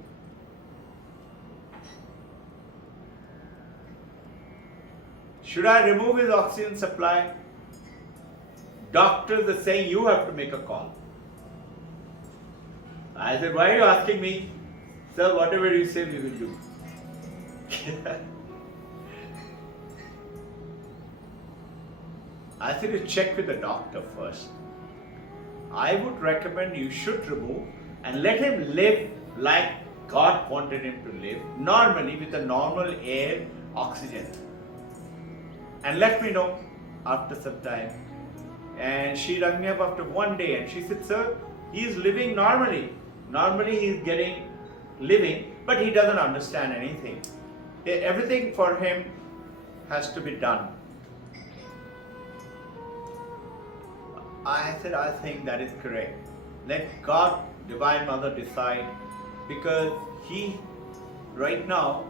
Should I remove his oxygen supply? Doctors are saying you have to make a call. I said, why are you asking me? Sir, whatever you say, we will do. I said, you check with the doctor first. I would recommend you should remove and let him live like God wanted him to live, normally with a normal air, oxygen. And let me know after some time. And she rang me up after one day and she said, sir, he is living normally. Normally he is living, but he doesn't understand anything. Everything for him has to be done. I said, I think that is correct. Let God, Divine Mother, decide, because he right now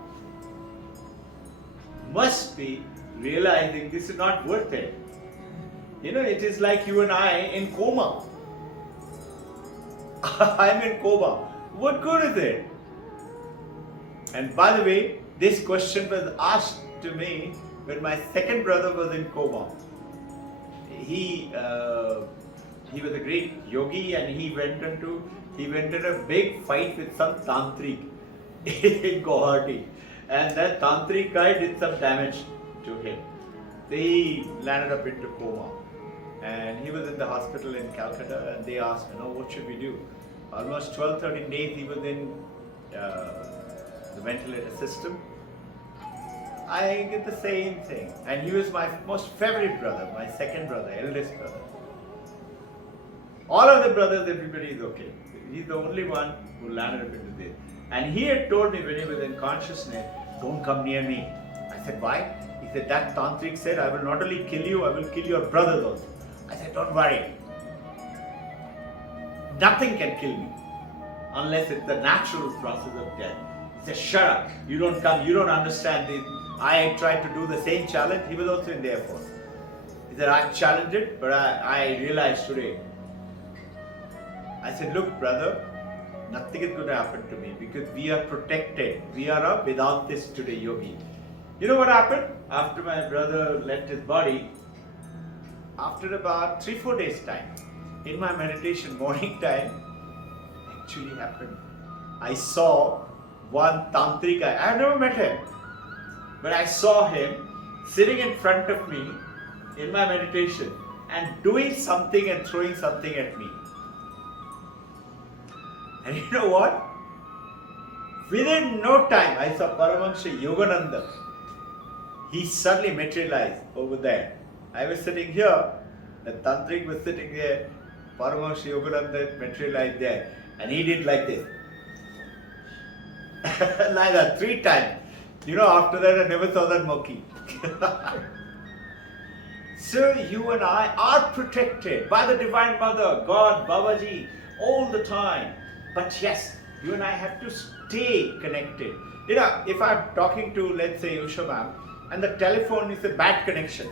must be realizing this is not worth it. It is like you and I in coma. I'm in coma. What good is it? And by the way, this question was asked to me when my second brother was in coma. He was a great yogi and he went in a big fight with some tantric in Guwahati, and that tantric guy did some damage to him. He landed up into coma and he was in the hospital in Calcutta, and they asked, what should we do? Almost 12-13 days he was in the ventilator system. I get the same thing. And he was my most favorite brother, my second brother, eldest brother. All of the brothers, everybody is okay. He's the only one who landed up into this. And he had told me when he was in consciousness, don't come near me. I said, why? He said, that tantric said, I will not only kill you, I will kill your brothers also. I said, don't worry. Nothing can kill me unless it's the natural process of death. He said, shut up. You don't come, you don't understand this. I tried to do the same challenge. He was also in the Air Force. He said, I challenged it, but I realized today. I said, look, brother, nothing is going to happen to me because we are protected. We are a Vedantist today, yogi. You know what happened? After my brother left his body, after about 3-4 days time, in my meditation morning time, actually happened. I saw one tantric guy. I have never met him. But I saw him sitting in front of me in my meditation and doing something and throwing something at me. And you know what? Within no time, I saw Paramahansa Yogananda. He suddenly materialized over there. I was sitting here, the tantric was sitting there, Paramahansa Yogananda materialized there. And he did like this. Like that, 3 times. After that I never saw that monkey. So you and I are protected by the Divine Mother, God, Babaji, all the time. But yes, you and I have to stay connected. You know, if I'm talking to, let's say, Usha ma'am, and the telephone is a bad connection,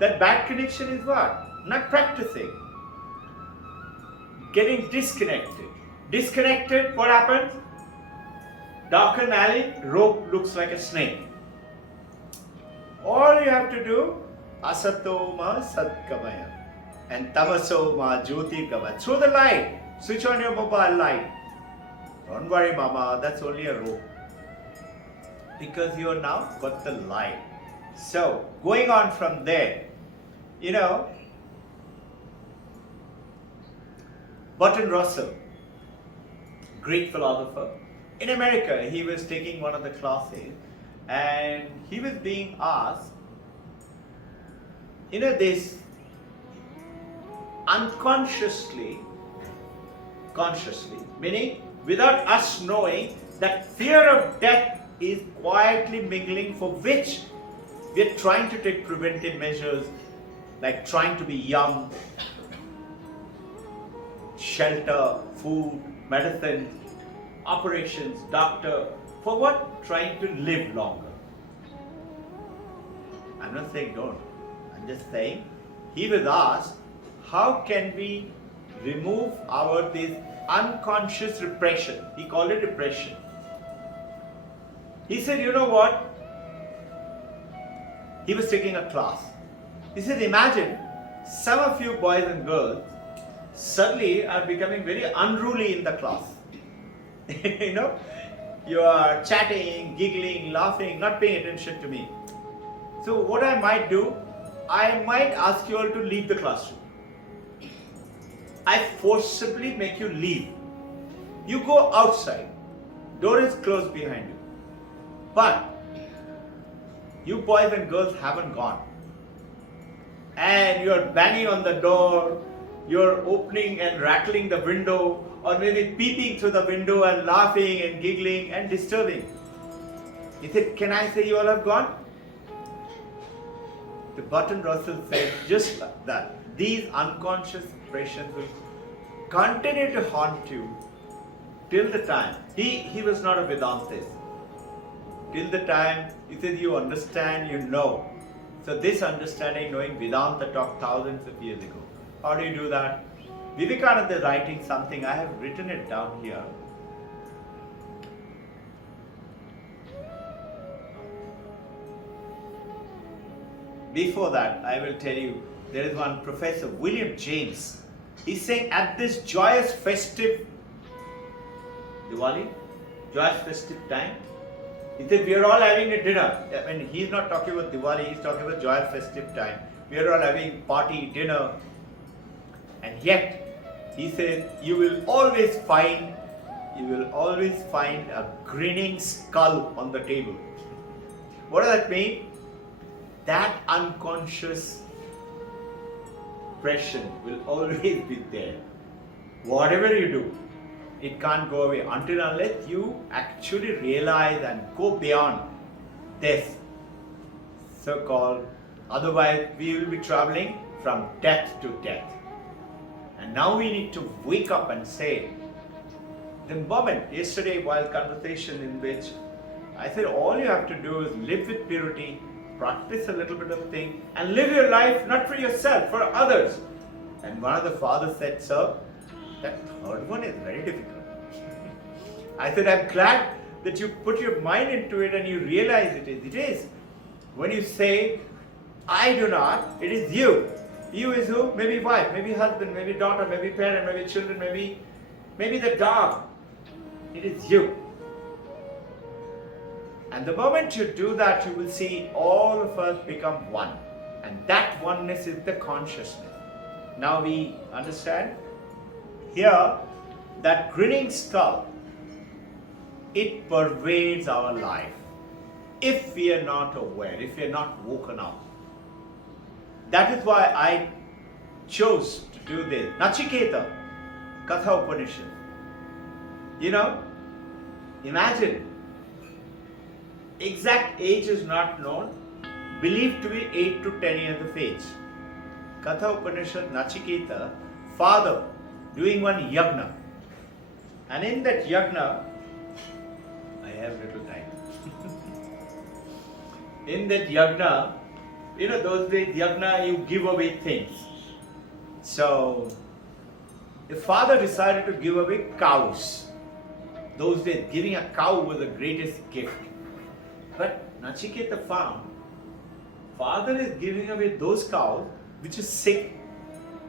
that bad connection is what? Not practicing. Getting disconnected. Disconnected, what happens? Darkened alley, rope looks like a snake. All you have to do, asato ma satkamaya and tamaso ma jyotirgamaya. Through the light, switch on your mobile light. Don't worry, mama, that's only a rope. Because you are now got the light. So, going on from there, you know, Bertrand Russell, Greek philosopher, in America, he was taking one of the classes and he was being asked, you know, this unconsciously, consciously, meaning without us knowing that fear of death is quietly mingling, for which we are trying to take preventive measures like trying to be young, shelter, food, medicine, operations, doctor, for what? Trying to live longer. I'm not saying don't. I'm just saying he was asked, how can we remove this unconscious repression? He called it repression. He said, you know what? He was taking a class. He said, imagine some of you boys and girls suddenly are becoming very unruly in the class. You know, you are chatting, giggling, laughing, not paying attention to me. So what I might do, I might ask you all to leave the classroom. I forcibly make you leave. You go outside. Door is closed behind you. But you boys and girls haven't gone. And you're banging on the door, you're opening and rattling the window, or maybe peeping through the window and laughing and giggling and disturbing. He said, can I say you all have gone? The Bertrand Russell said, just like that, these unconscious impressions will continue to haunt you till the time. He was not a Vedantist. Till the time, he said, you understand, you know. So this understanding, knowing Vedanta talked thousands of years ago. How do you do that? Vivekananda is writing something, I have written it down here. Before that, I will tell you, there is one professor, William James. He's saying at this joyous festive Diwali, joyous festive time, he said we are all having a dinner. I mean, he's not talking about Diwali, he's talking about joyous festive time. We are all having party, dinner. And yet, he says, you will always find a grinning skull on the table. What does that mean? That unconscious pressure will always be there. Whatever you do, it can't go away until unless you actually realize and go beyond this so-called, otherwise we will be traveling from death to death. And now we need to wake up and say, the moment, yesterday while conversation in which I said all you have to do is live with purity, practice a little bit of thing, and live your life not for yourself, for others. And one of the fathers said, sir, that third one is very difficult. I said, I'm glad that you put your mind into it and you realize it is. It is. When you say, I do not, it is you. You is who? Maybe wife, maybe husband, maybe daughter, maybe parent, maybe children, maybe the dog. It is you. And the moment you do that, you will see all of us become one. And that oneness is the consciousness. Now we understand here that grinning skull, it pervades our life. If we are not aware, if we are not woken up. That is why I chose to do this. Nachiketa, Katha Upanishad. You know, imagine, exact age is not known, believed to be 8 to 10 years of age. Katha Upanishad, Nachiketa, father, doing one yagna. And in that yagna, I have little time. In that yagna, those days yagna, you give away things. So, the father decided to give away cows. Those days, giving a cow was the greatest gift. But Nachiketa found, father is giving away those cows which are sick,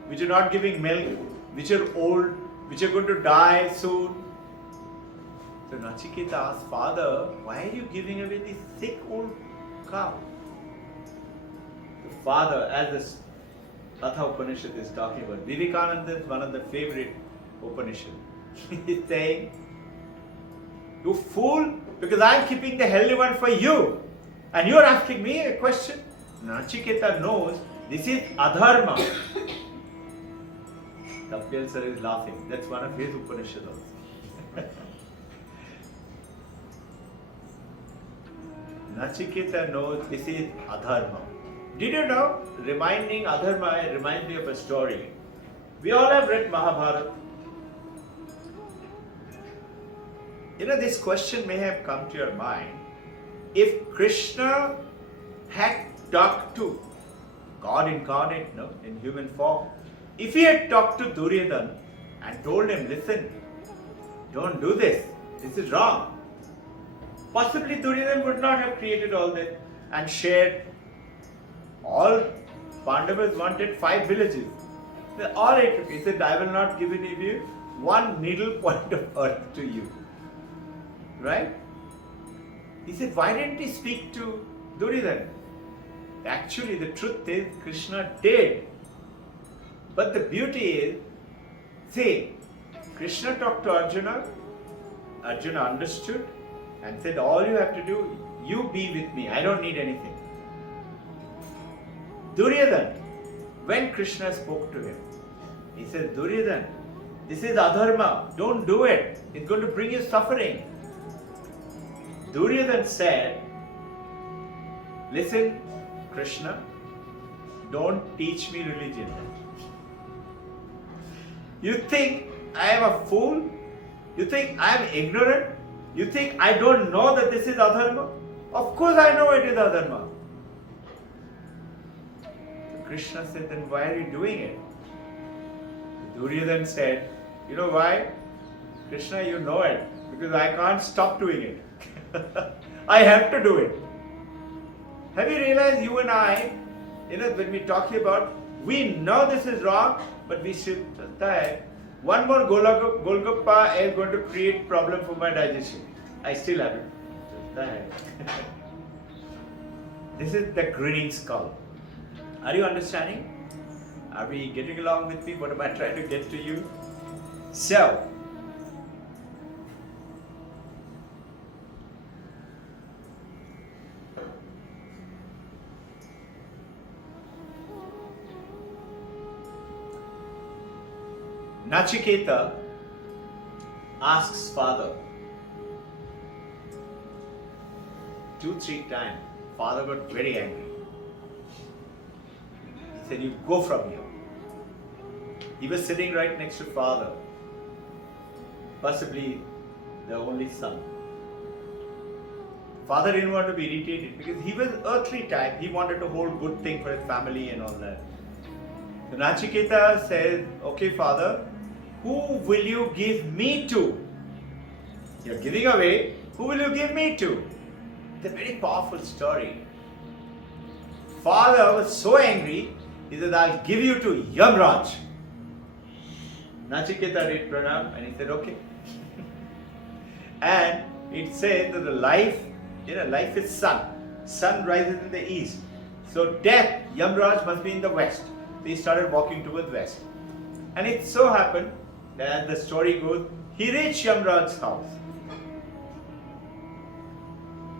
which are not giving milk, which are old, which are going to die soon. So Nachiketa asked, Father, why are you giving away this sick old cow? The father, as this Katha Upanishad is talking about, Vivekananda is one of the favorite Upanishads. He's saying, you fool, because I am keeping the healthy one for you. And you are asking me a question? Nachiketa knows this is adharma. Tapyal sir is laughing. That's one of his Upanishads also. Nachiketa knows this is adharma. Did you know? Reminding adharma reminds me of a story. We all have read Mahabharata. This question may have come to your mind. If Krishna had talked to God incarnate, in human form, if he had talked to Duryodhana and told him, listen, don't do this, this is wrong. Possibly Duryodhana would not have created all this and shared. All Pandavas wanted 5 villages. All it took. He said, I will not give you one needle point of earth to you. Right? He said, why didn't he speak to Duryodhana? Actually, the truth is, Krishna did. But the beauty is, see, Krishna talked to Arjuna. Arjuna understood and said, all you have to do, you be with me. I don't need anything. Duryodhana, when Krishna spoke to him, he said, Duryodhana, this is adharma. Don't do it. It's going to bring you suffering. Duryodhana said, listen, Krishna, don't teach me religion. You think I am a fool? You think I am ignorant? You think I don't know that this is adharma? Of course I know it is adharma. So Krishna said, then why are you doing it? Duryodhana said, you know why? Krishna, you know it. Because I can't stop doing it. I have to do it. Have you realized you and I, when we talk about, we know this is wrong, but we should say, one more Golgappa is going to create problem for my digestion. I still have it. This is the grinning skull. Are you understanding? Are we getting along with me? What am I trying to get to you? So, Nachiketa asks father 2-3 times. Father got very angry. He said, you go from here. He was sitting right next to father, possibly the only son. Father didn't want to be irritated because he was earthly type. He wanted to hold good thing for his family and all that. So Nachiketa said, okay father, who will you give me to? You're giving away, who will you give me to? It's a very powerful story. Father was so angry, he said, I'll give you to Yamraj. Nachiketa did pranam and he said, okay. And it says that the life is sun. Sun rises in the east. So death, Yamraj must be in the west. So he started walking towards west. And it so happened that, as the story goes, he reached Yamraj's house.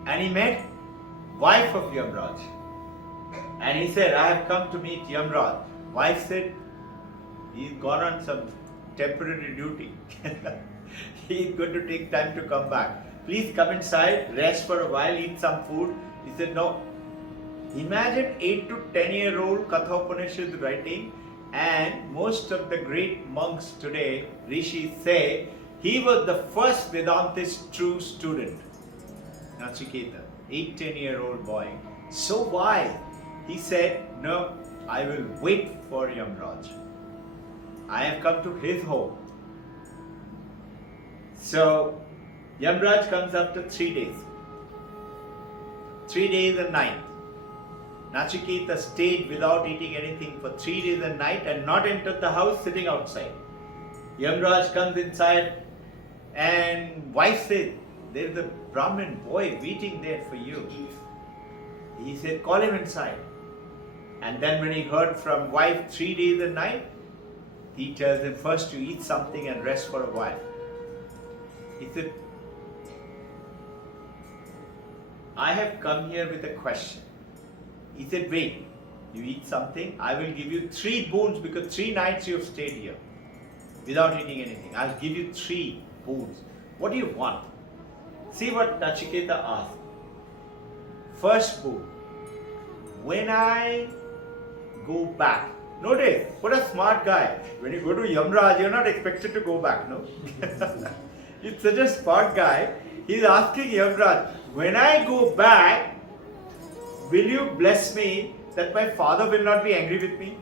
And he met wife of Yamraj. And he said, I have come to meet Yamraj. Wife said, he's gone on some temporary duty. He's going to take time to come back. Please come inside, rest for a while, eat some food. He said, no, Imagine 8 to 10-year-old Katha Upanishad writing, and most of the great monks today, rishis, say he was the first Vedantist true student. Nachiketa, 8-10-year-old boy, so wise. He said, no, I will wait for Yamraj. I have come to his home. So, Yamraj comes after 3 days. 3 days and night. Nachiketa stayed without eating anything for 3 days and night and not entered the house, sitting outside. Yamraj comes inside and wife said, there is a Brahmin boy waiting there for you. He said, call him inside. And then when he heard from wife 3 days and night, he tells him, first you eat something and rest for a while. He said, I have come here with a question. He said, wait, you eat something, I will give you 3 boons because 3 nights you have stayed here without eating anything. I'll give you 3 boons. What do you want? See what Nachiketa asked. First boon, when I go back. Notice, what a smart guy. When you go to Yamraj, you're not expected to go back, no? It's such a smart guy. He's asking Yamraj, when I go back, will you bless me that my father will not be angry with me?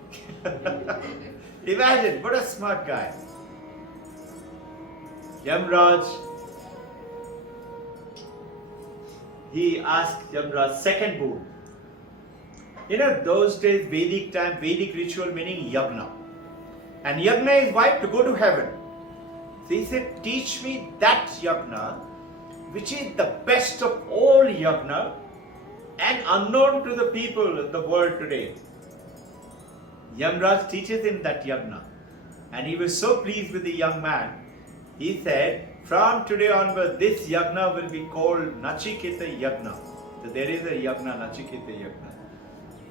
Imagine, what a smart guy. Yamraj, he asked Yamraj second boon. You know, those days, Vedic time, Vedic ritual meaning yagna. And yagna is why? To go to heaven. So he said, teach me that yagna, which is the best of all yagna and unknown to the people of the world today. Yamraj teaches him that yagna. And he was so pleased with the young man. He said, from today onward, this yagna will be called Nachiketa Yagna. So there is a yagna, Nachiketa Yagna.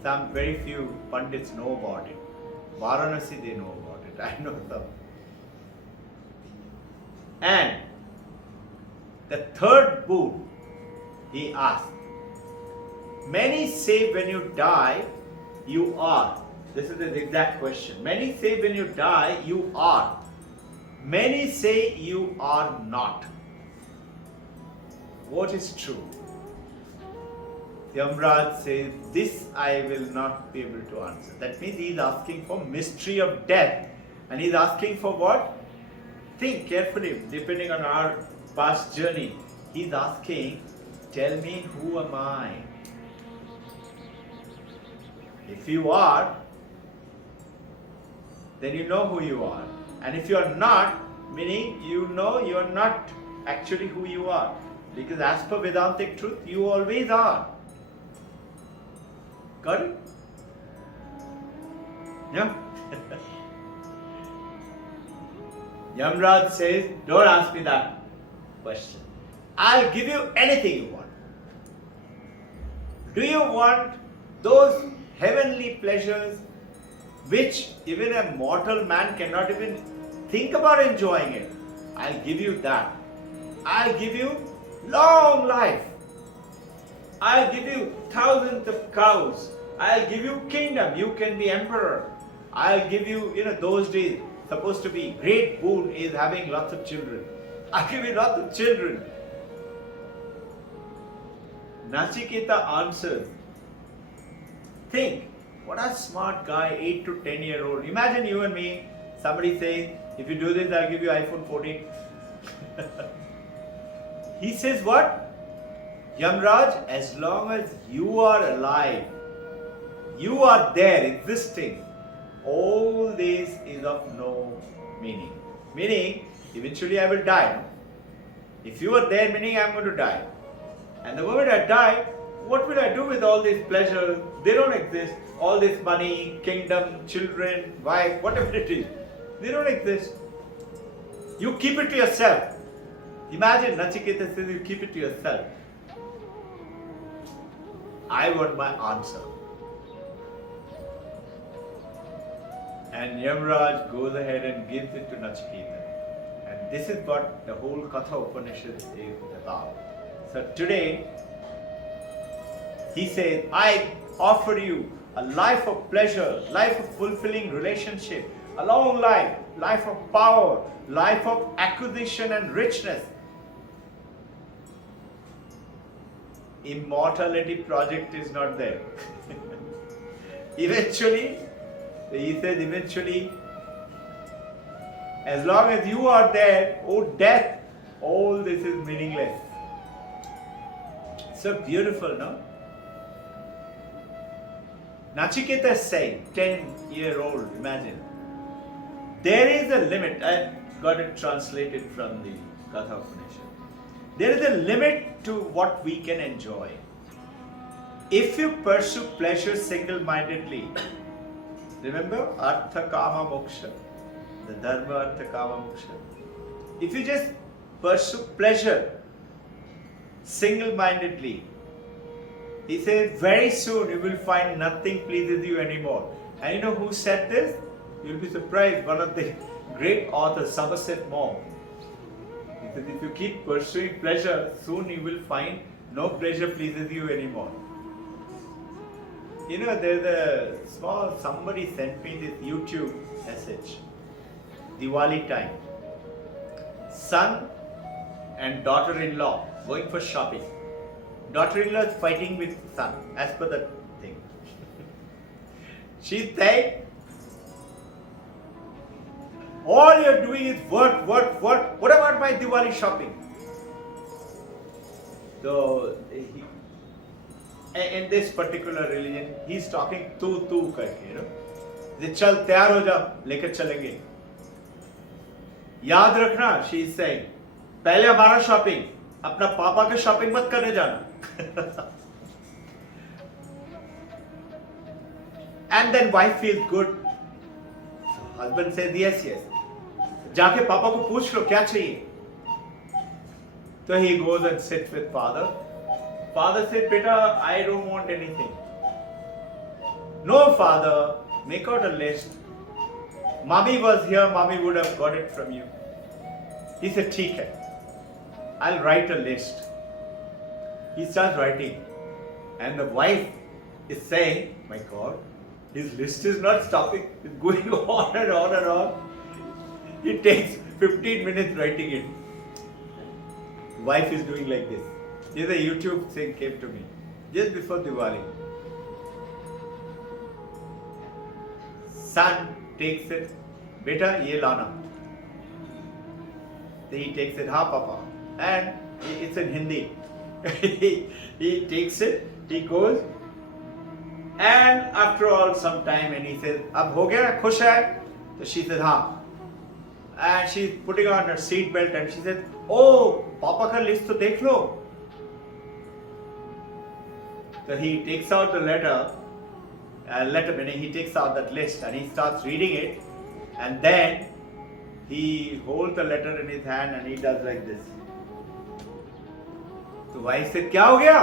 Some very few Pandits know about it. Varanasi, they know about it. I know some. And the third boon, he asked, many say when you die, you are. This is the exact question. Many say when you die, you are. Many say you are not. What is true? Yamraj says, this I will not be able to answer. That means he is asking for mystery of death. And he is asking for what? Think carefully, depending on our past journey. He is asking, tell me, who am I? If you are, then you know who you are. And if you are not, meaning you know you are not actually who you are. Because as per Vedantic truth, you always are. Got it? Yeah? Yamraj says, don't ask me that question. I'll give you anything you want. Do you want those heavenly pleasures which even a mortal man cannot even think about enjoying it? I'll give you that. I'll give you long life. I'll give you thousands of cows. I'll give you kingdom. You can be emperor. I'll give you, those days supposed to be great boon is having lots of children. I'll give you lots of children. Nachiketa answers, think, what a smart guy, 8 to 10-year-old. Imagine you and me, somebody saying, if you do this, I'll give you iPhone 14. He says what? Yamraj, as long as you are alive, you are there existing, all this is of no meaning. Meaning, eventually I will die. No? If you are there, meaning I am going to die. And the moment I die, what will I do with all these pleasures? They don't exist. All this money, kingdom, children, wife, whatever it is, they don't exist. You keep it to yourself. Imagine Nachiketa says you keep it to yourself. I want my answer. And Yamraj goes ahead and gives it to Nachiketa. And this is what the whole Katha Upanishad is about. So today, He says, I offer you a life of pleasure, life of fulfilling relationship, a long life, life of power, life of acquisition and richness. Immortality project is not there. Eventually, he says, eventually, as long as you are there, oh death, all this is meaningless. So beautiful, no? Nachiketa is saying, 10-year-old, imagine. There is a limit. I got it translated from the Katha Upanishad. There is a limit to what we can enjoy. If you pursue pleasure single-mindedly, remember Artha Kama Moksha, the Dharma Artha Kama Moksha. If you just pursue pleasure single-mindedly, he says very soon you will find nothing pleases you anymore. And you know who said this? You'll be surprised. One of the great authors, Somerset Maugham. He says if you keep pursuing pleasure, soon you will find no pleasure pleases you anymore. You know, there's a small, somebody sent me this YouTube message. Diwali time. Son and daughter-in-law going for shopping. Daughter-in-law is fighting with son, as per the thing. She said, all you're doing is work. What about my Diwali shopping? So, in this particular religion, he's talking tu karke, you know. जे चल तैयार हो जा लेकर चलेंगे. याद रखना, she is saying, पहले हमारा शॉपिंग, अपना पापा के शॉपिंग मत करने जाना. And then wife feels good. Husband says yes. जाके पापा को पूछ लो क्या चाहिए. So he goes and sits with father. Father said, Beta, I don't want anything. No, father, make out a list. Mommy was here, mommy would have got it from you. He said, ठीक है, I'll write a list. He starts writing. And the wife is saying, my God, his list is not stopping. It's going on and on and on. It takes 15 minutes writing it. Wife is doing like this. This is a YouTube thing came to me just before Diwali. Son takes it, beta ye lana. Then he takes it, ha papa, and it's in Hindi. he takes it, he goes, and after all some time, and he says, "Ab ho gaya, khush hai?" So she says, "Ha." And she's putting on her seat belt, and she says, "Oh, papa ka list to dekh lo." So he takes out the letter, meaning he takes out that list and he starts reading it, and then he holds the letter in his hand and he does like this. So wife said, क्या हो गया?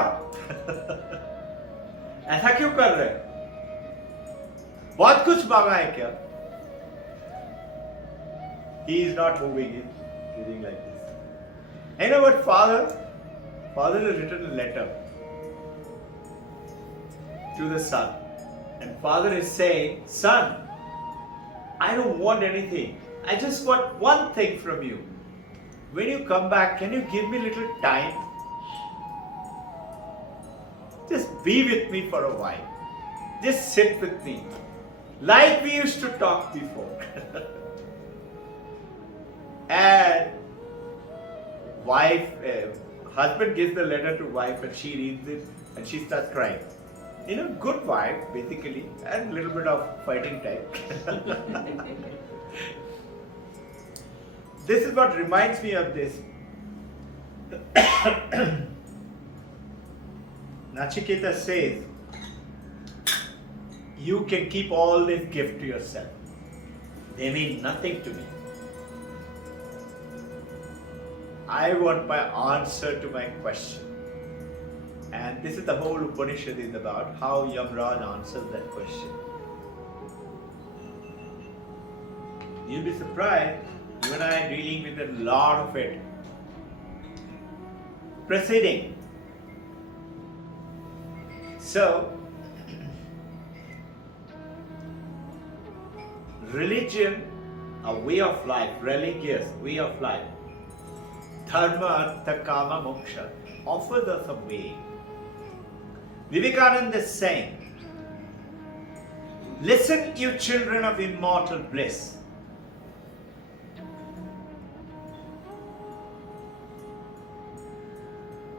ऐसा क्यों कर रहे? बहुत कुछ मांगा है क्या? He is not moving, he's reading like this. And you know what father has written a letter to the son, and father is saying, son, I don't want anything, I just want one thing from you. When you come back, can you give me a little time? Just be with me for a while, just sit with me like we used to talk before. And husband gives the letter to wife and she reads it and she starts crying. You know, good wife basically, and a little bit of fighting type. This is what reminds me of this. Nachiketa says, you can keep all this gift to yourself. They mean nothing to me. I want my answer to my question. And this is the whole Upanishad is about, how Yamraj answers that question. You'll be surprised, you and I are dealing with a lot of it. Preceding. So, religion, a way of life, religious way of life, dharma, artha, kama, moksha, offers us a way. Vivekananda is saying, listen, you children of immortal bliss.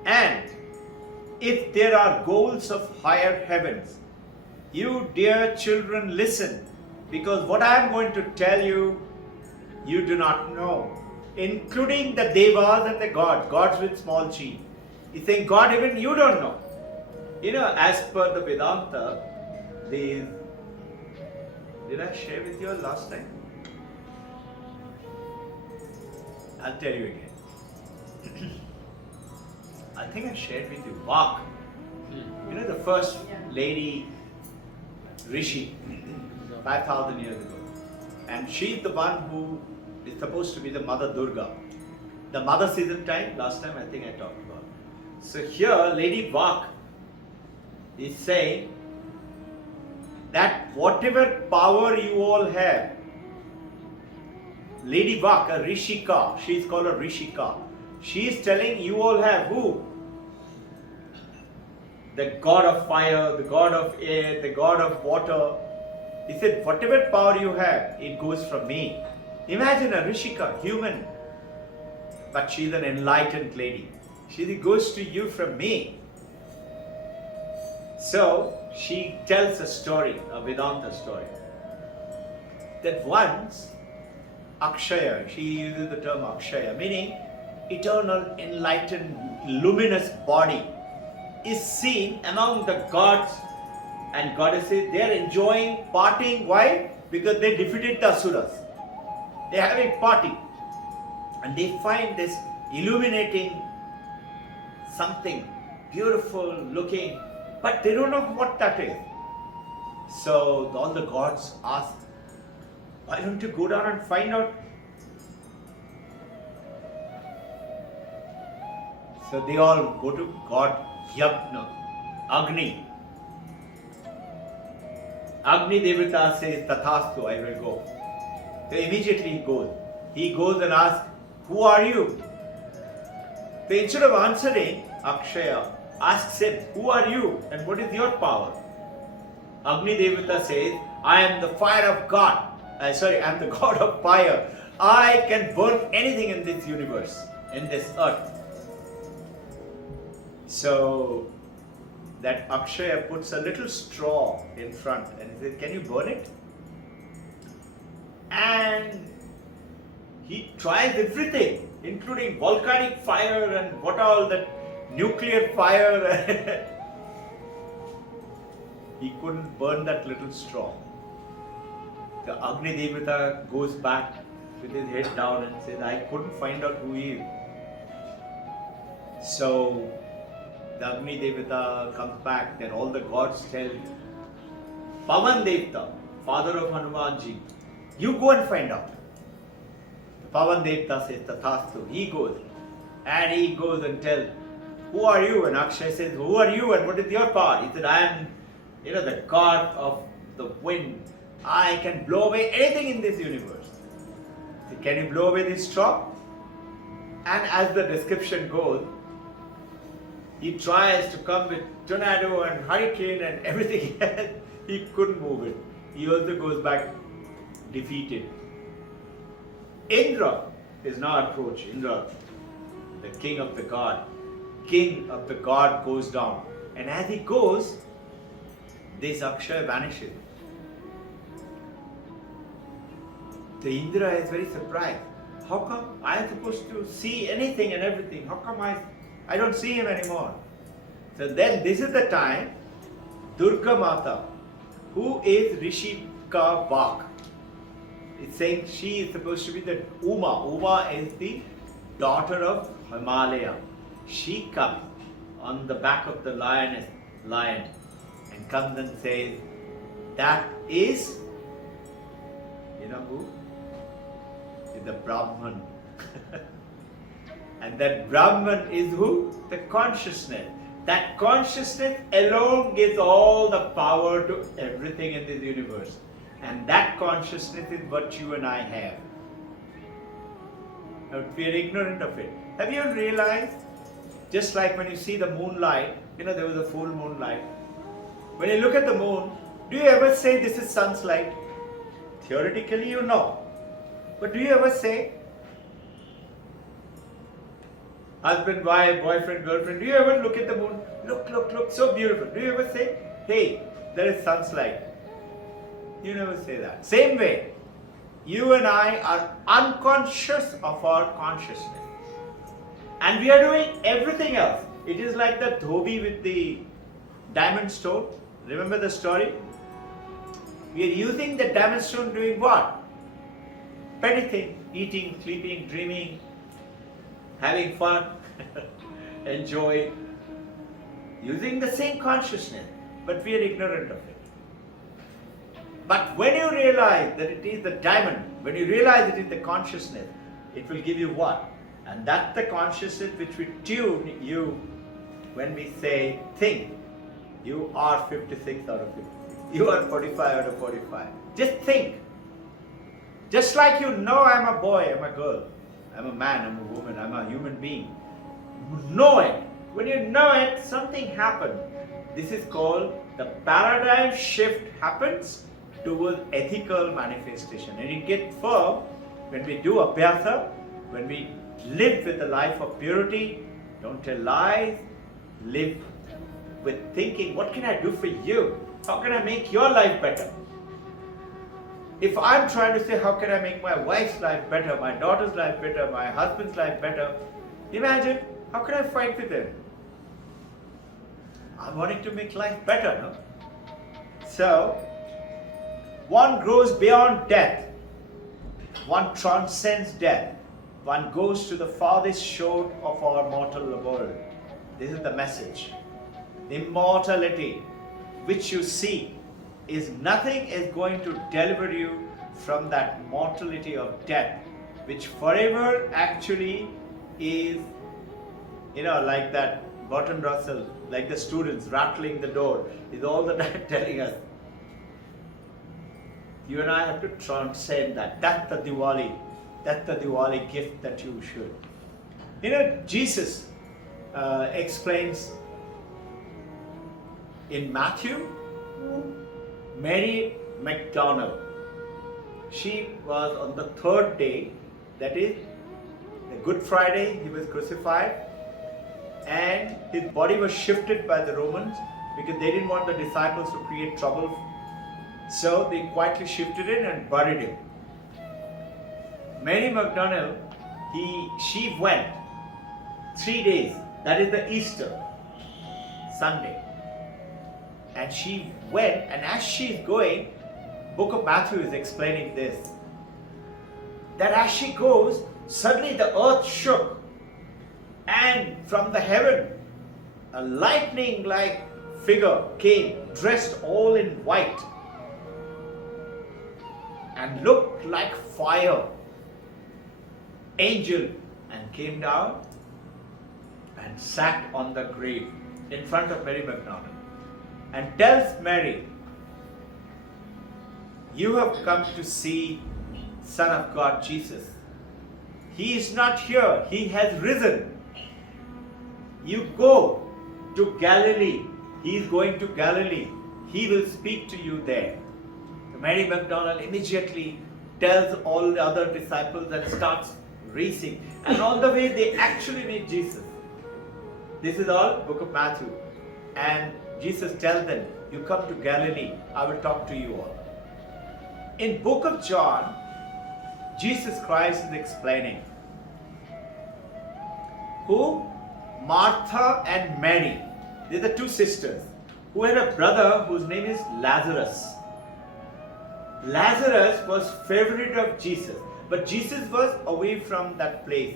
And if there are goals of higher heavens, you dear children listen, because what I am going to tell you, you do not know, including the devas and the gods with small g. He's saying, God, even you don't know. You know, as per the Vedanta, did I share with you last time? I'll tell you again. I think I shared with you, Vak. You know, the first lady Rishi, 5,000 years ago. And she's the one who is supposed to be the Mother Durga. The mother season time, last time I think I talked about. So here, Lady Vak is saying that whatever power you all have, Lady Vak, a Rishika, she is called a Rishika. She is telling you all have who? The god of fire, the god of air, the god of water. He said, whatever power you have, it goes from me. Imagine a Rishika, human, but she's an enlightened lady. She goes to you from me. So, she tells a story, a Vedanta story, that once, Akshaya, she uses the term Akshaya, meaning eternal, enlightened, luminous body, is seen among the gods and goddesses. They are enjoying partying. Why? Because they defeated the Asuras. They are having party. And they find this illuminating something beautiful looking, but they don't know what that is. So all the gods ask, why don't you go down and find out? So they all go to God Yajna, Agni. Agni Devata says, Tathastu, I will go. So immediately he goes. He goes and asks, who are you? So instead of answering, Akshaya asks him, who are you and what is your power? Agni Devata says, I am the fire of God. I am the god of fire. I can burn anything in this universe, in this earth. So that Akshaya puts a little straw in front and he says, can you burn it? And he tries everything, including volcanic fire and what all that nuclear fire. He couldn't burn that little straw. The Agni Devata goes back with his head down and says, I couldn't find out who he is. So the Agni Devata comes back, then all the gods tell Pavan Devata, father of Hanumanji, you go and find out. Pavan Devata says, Tathastu. He goes. And he goes and tells, who are you? And Akshaya says, who are you and what is your power? He said, I am, the god of the wind. I can blow away anything in this universe. He said, can you blow away this straw? And as the description goes, he tries to come with tornado and hurricane and everything else. He couldn't move it. He also goes back defeated. Indra is now approached. Indra, the king of the god goes down. And as he goes, this Akshaya vanishes. The Indra is very surprised. How come I am supposed to see anything and everything? How come I don't see him anymore? So then this is the time Durga Mata, who is Rishika Vak, is saying she is supposed to be the Uma. Uma is the daughter of Himalaya. She comes on the back of the lion and comes and says, that is, you know who? Is the Brahman. And that Brahman is who? The consciousness. That consciousness alone gives all the power to everything in this universe. And that consciousness is what you and I have. But we are ignorant of it. Have you ever realized? Just like when you see the moonlight, there was a full moonlight. When you look at the moon, do you ever say this is sun's light? Theoretically, you know. But do you ever say, husband, wife, boyfriend, girlfriend, do you ever look at the moon? Look, so beautiful. Do you ever say, hey, there is sun's light? You never say that. Same way, you and I are unconscious of our consciousness. And we are doing everything else. It is like the dhobi with the diamond stone. Remember the story? We are using the diamond stone doing what? Petty things. Eating, sleeping, dreaming, having fun, enjoy. Using the same consciousness. But we are ignorant of it. But when you realize that it is the diamond, when you realize it is the consciousness, it will give you what? And that's the consciousness which will tune you when we say, think. You are 56 out of 56. You are 45 out of 45. Just think. Just like you know I'm a boy, I'm a girl, I'm a man, I'm a woman, I'm a human being. Know it. When you know it, something happens. This is called the paradigm shift happens towards ethical manifestation. And it gets firm when we do abhyasa, when we live with a life of purity, don't tell lies, live with thinking, what can I do for you? How can I make your life better? If I'm trying to say, how can I make my wife's life better, my daughter's life better, my husband's life better, imagine, how can I fight with them? I'm wanting to make life better, no? So, one grows beyond death. One transcends death. One goes to the farthest shore of our mortal world. This is the message. Immortality, which you see, is nothing is going to deliver you from that mortality of death, which forever actually is, like that Bertrand Russell, like the students rattling the door, is all the time telling us. You and I have to transcend that. That's the Diwali. That's the Diwali gift that you should. Jesus explains in Matthew, Mary MacDonald, she was on the third day, that is the Good Friday, he was crucified, and his body was shifted by the Romans because they didn't want the disciples to create trouble. So they quietly shifted it and buried him. Mary MacDonald, she went 3 days, that is the Easter Sunday. And she went, and as she's going, Book of Matthew is explaining this. That as she goes, suddenly the earth shook, and from the heaven, a lightning-like figure came, dressed all in white, and looked like fire, angel, and came down and sat on the grave in front of Mary MacDonald and tells Mary, you have come to see Son of God Jesus. He is not here, he has risen. You go to Galilee, he is going to Galilee, he will speak to you there. Mary MacDonald immediately tells all the other disciples and starts racing. And on the way they actually meet Jesus. This is all Book of Matthew. And Jesus tells them, you come to Galilee, I will talk to you all. In Book of John, Jesus Christ is explaining who? Martha and Mary. They're the two sisters who had a brother whose name is Lazarus. Lazarus was favorite of Jesus, but Jesus was away from that place.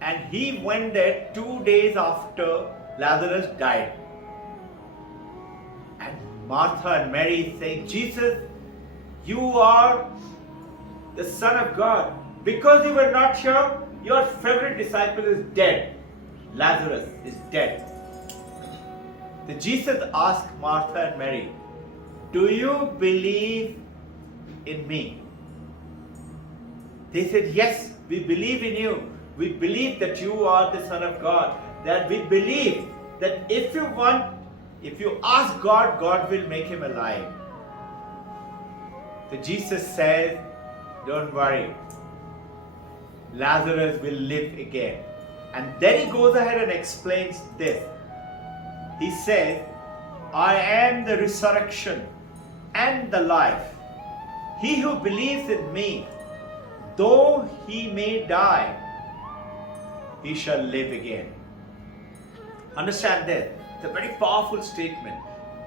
And he went there 2 days after Lazarus died. And Martha and Mary saying, Jesus, you are the Son of God. Because you were not here, your favorite disciple is dead. Lazarus is dead. The Jesus asked Martha and Mary, "Do you believe in me?" They said, "Yes, we believe in you. We believe that you are the Son of God. That we believe that if you ask God, God will make him alive." So Jesus says, "Don't worry. Lazarus will live again." And then he goes ahead and explains this. He says, "I am the resurrection and the life. He who believes in me, though he may die, he shall live again." Understand this. It's a very powerful statement.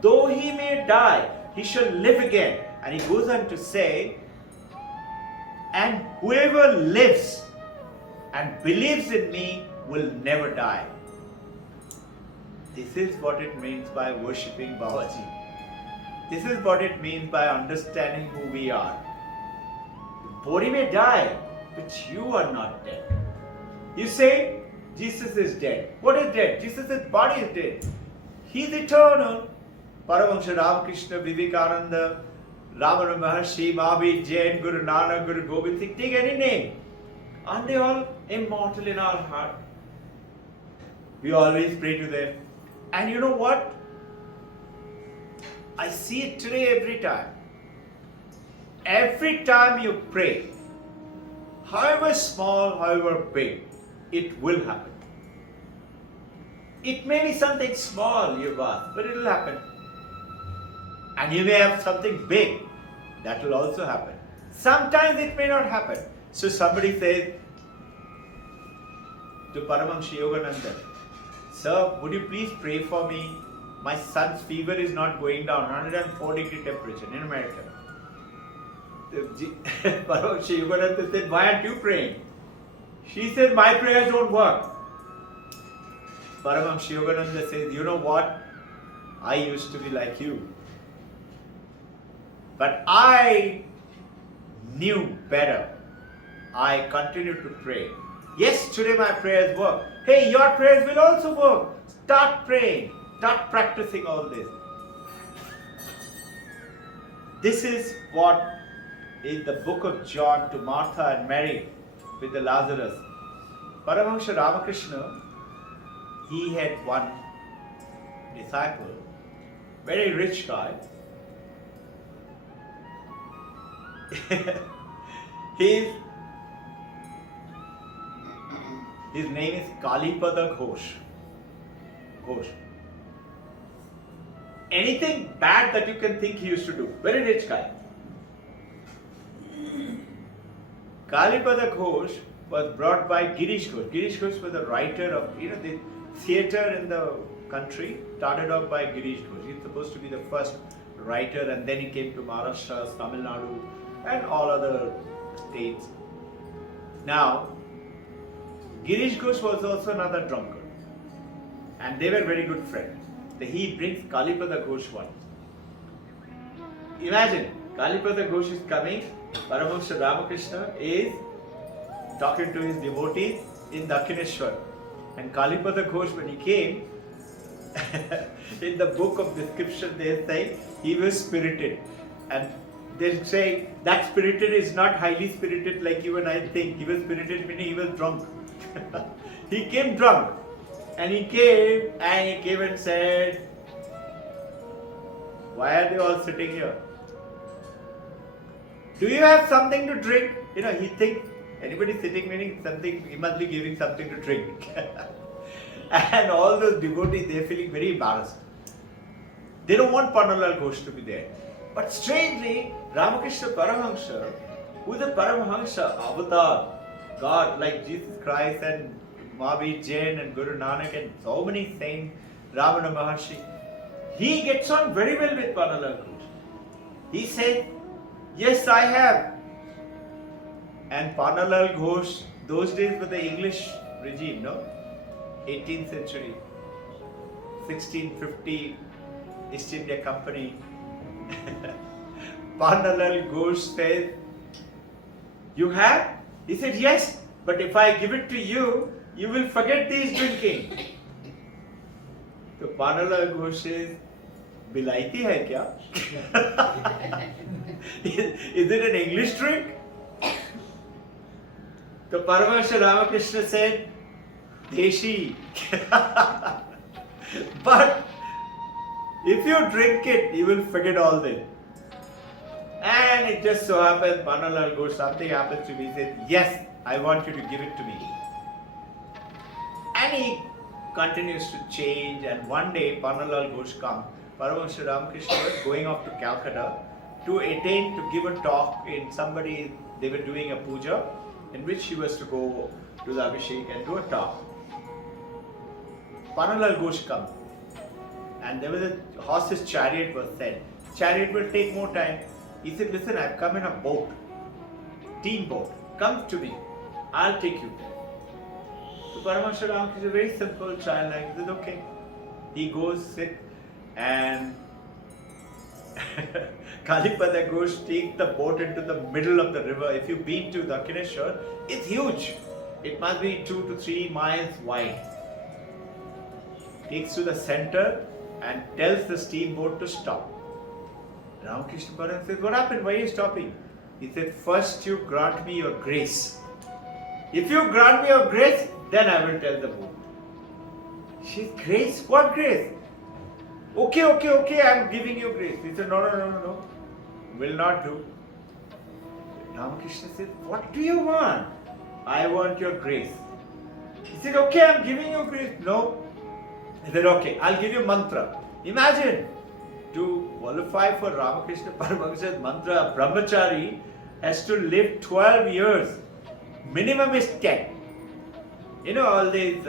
Though he may die, he shall live again. And he goes on to say, "And whoever lives and believes in me will never die." This is what it means by worshipping Babaji. This is what it means by understanding who we are. The body may die, but you are not dead. You say, Jesus is dead. What is dead? Jesus' body is dead. He is eternal. Paramahansa Ramakrishna, Vivekananda, Ramana Maharshi, Mahavir, Jain, Guru Nanak, Guru Gobind Singh, take any name. Aren't they all immortal in our heart? We always pray to them. And you know what? I see it today every time. Every time you pray, however small, however big, it will happen. It may be something small you've asked, but it will happen. And you may have something big, that will also happen. Sometimes it may not happen. So somebody says to Paramahansa Yogananda, "Sir, would you please pray for me? My son's fever is not going down, 104-degree temperature in America." Paramahansa Yogananda said, "Why aren't you praying?" She said, "My prayers don't work." Paramahansa Yogananda says, "You know what? I used to be like you. But I knew better. I continued to pray. Yes, today my prayers work. Hey, your prayers will also work. Start praying. Start practicing all this." This is what in the book of John to Martha and Mary with the Lazarus. Paramahansa Ramakrishna, he had one disciple, very rich guy. His name is Kalipada Ghosh. Anything bad that you can think he used to do. Very rich guy. Kalipada Ghosh was brought by Girish Ghosh. Girish Ghosh was a writer of, the theatre in the country, started off by Girish Ghosh. He's supposed to be the first writer, and then he came to Maharashtra, Tamil Nadu, and all other states. Now, Girish Ghosh was also another drunkard, and they were very good friends. So he brings Kalipada Ghosh once. Imagine, Kalipada Ghosh is coming, Paramahansa Ramakrishna is talking to his devotees in Dakshineshwar. And Kalipada Ghosh, when he came, in the book of description they say he was spirited. And they say that spirited is not highly spirited like you and I think. He was spirited meaning he was drunk. He came drunk. And he came and said, "Why are they all sitting here? Do you have something to drink?" He thinks anybody sitting meaning something, he must be giving something to drink. And all those devotees, they're feeling very embarrassed. They don't want Pannalal Ghosh to be there. But strangely, Ramakrishna Paramahansa, who is a Paramahansa avatar, God like Jesus Christ and Mahavir Jain and Guru Nanak and so many saints, Ramana Maharshi, he gets on very well with Pannalal Ghosh. He said, "Yes, I have." And Pannalal Ghosh, those days were the English regime, no? 18th century, 1650, East India Company. Pannalal Ghosh said, "You have?" He said, "Yes, but if I give it to you, you will forget these drinking." तो Pannalal Ghosh says, बिलायती है क्या? Is it an English drink? तो Paramahansa Ramakrishna said, Deshi. But if you drink it, you will forget all this. And it just so happens, Panalalal Ghosh, something happens to me. He said, yes, I want you to give it to me. And he continues to change. And one day, Panalalal Ghosh comes. Paramahansa Ramakrishna was going off to Calcutta to attend, to give a talk in somebody, they were doing a puja, in which he was to go to the Abhishek and do a talk. Panalalal Ghosh comes. And there was a horse's chariot was said. Chariot will take more time. He said, listen, I've come in a boat, team boat. Come to me. I'll take you. So Paramahansa Ramakrishna is a very simple child. He said, okay. He goes, sit, and Kalipada Ghosh takes the boat into the middle of the river. If you've been to Dakshineshwar, it's huge. It must be 2 to 3 miles wide. Takes to the center and tells the steamboat to stop. Ramakrishna Paramahansa says, what happened? Why are you stopping? He said, first you grant me your grace. If you grant me your grace, then I will tell the boat. She said, grace? What grace? Okay, I am giving you grace. He said, no. Will not do. Ramakrishna said, what do you want? I want your grace. He said, okay, I am giving you grace. No. He said, okay, I'll give you mantra. Imagine, to qualify for Ramakrishna Paramahansa's mantra, a brahmachari has to live 12 years. Minimum is 10. You know all these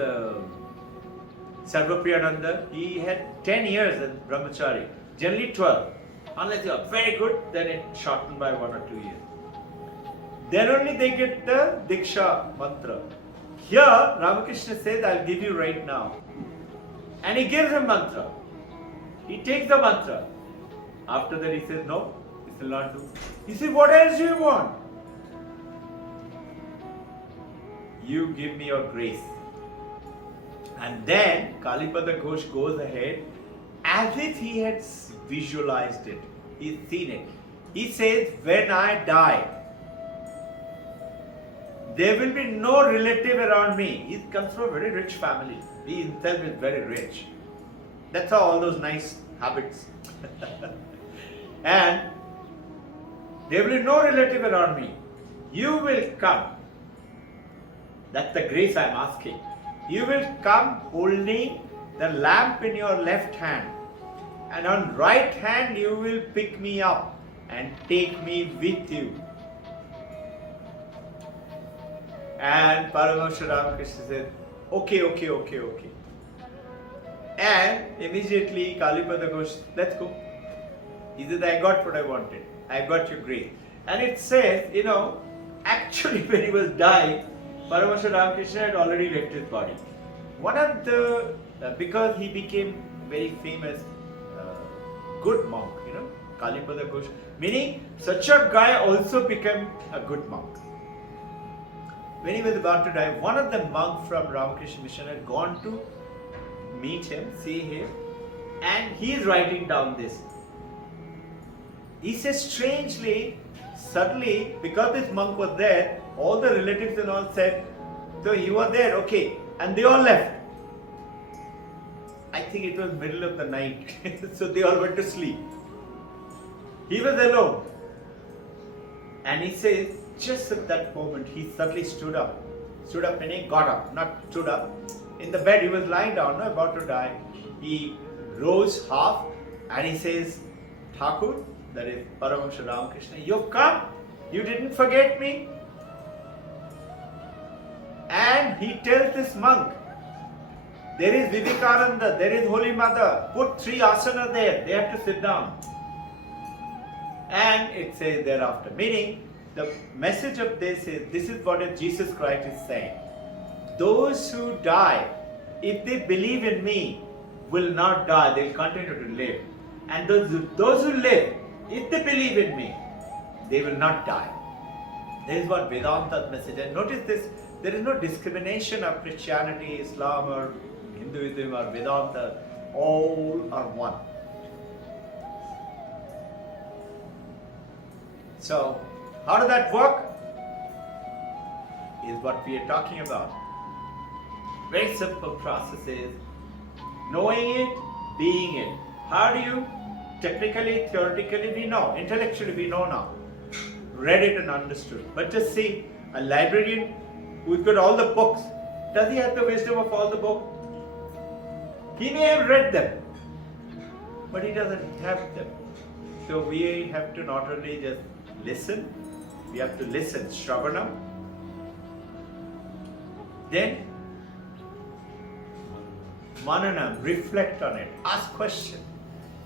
Sarvapriyananda, he had 10 years as brahmachari. Generally 12. Unless you are very good, then it's shortened by 1 or 2 years. Then only they get the Diksha mantra. Here, Ramakrishna says, I'll give you right now. And he gives him mantra. He takes the mantra. After that he says, no, this will not do. He says, what else do you want? You give me your grace. And then Kalipada Ghosh goes ahead as if he had visualized it. He's seen it. He says, when I die, there will be no relative around me. He comes from a very rich family. He himself is very rich. That's how all those nice habits. And there will be no relative around me. You will come. That's the grace I am asking. You will come holding the lamp in your left hand. And on right hand you will pick me up and take me with you. And Paramahansa Ramakrishna said, okay. And immediately Kalipada Ghosh, let's go. He said, I got what I wanted. I got your grace. And it says, actually when he was dying, Paramahansa Ramakrishna had already left his body. One of the, because he became very famous, good monk, Kalipada Ghosh, meaning such a guy also became a good monk. When he was about to die, one of the monks from Ramakrishna Mission had gone to meet him, see him, and he is writing down this. He says, strangely, suddenly, because this monk was there, all the relatives and all said, so you were there, okay, and they all left. I think it was middle of the night, so they all went to sleep. He was alone. And he says, just at that moment, he suddenly stood up. Stood up meaning got up, not stood up. In the bed, he was lying down, about to die. He rose half and he says, Thakur, that is Paramahansa Ramakrishna, you've come, you didn't forget me. And he tells this monk, there is Vivekananda, there is Holy Mother, put 3 asana there, they have to sit down. And it says thereafter, meaning the message of this is what Jesus Christ is saying. Those who die, if they believe in me, will not die, they will continue to live. And those who live, if they believe in me, they will not die. This is what Vedanta's message. And notice this, there is no discrimination of Christianity, Islam or Hinduism or Vedanta. all are one. So, how does that work? Is what we are talking about. Very simple process is knowing it, being it. How do you? Technically, theoretically we know, intellectually we know now. Read it and understood. But just see, a librarian who's got all the books, does he have the wisdom of all the books? He may have read them, but he doesn't have them. So we have to not only just listen, we have to listen, Shravana. Then Mananam, reflect on it, ask questions,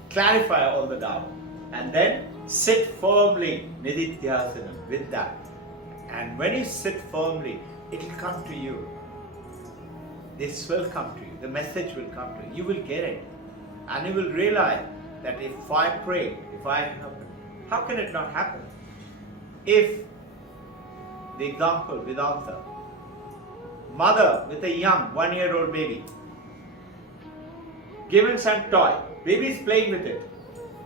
clarify all the doubt, and then sit firmly, Nididhyasanam, with that. And when you sit firmly, it will come to you. This will come to you, the message will come to you, you will get it. And you will realize that if I pray, if I happen, how can it not happen? If, the example, Vedanta, mother with a young 1-year-old baby, given some toy, baby is playing with it.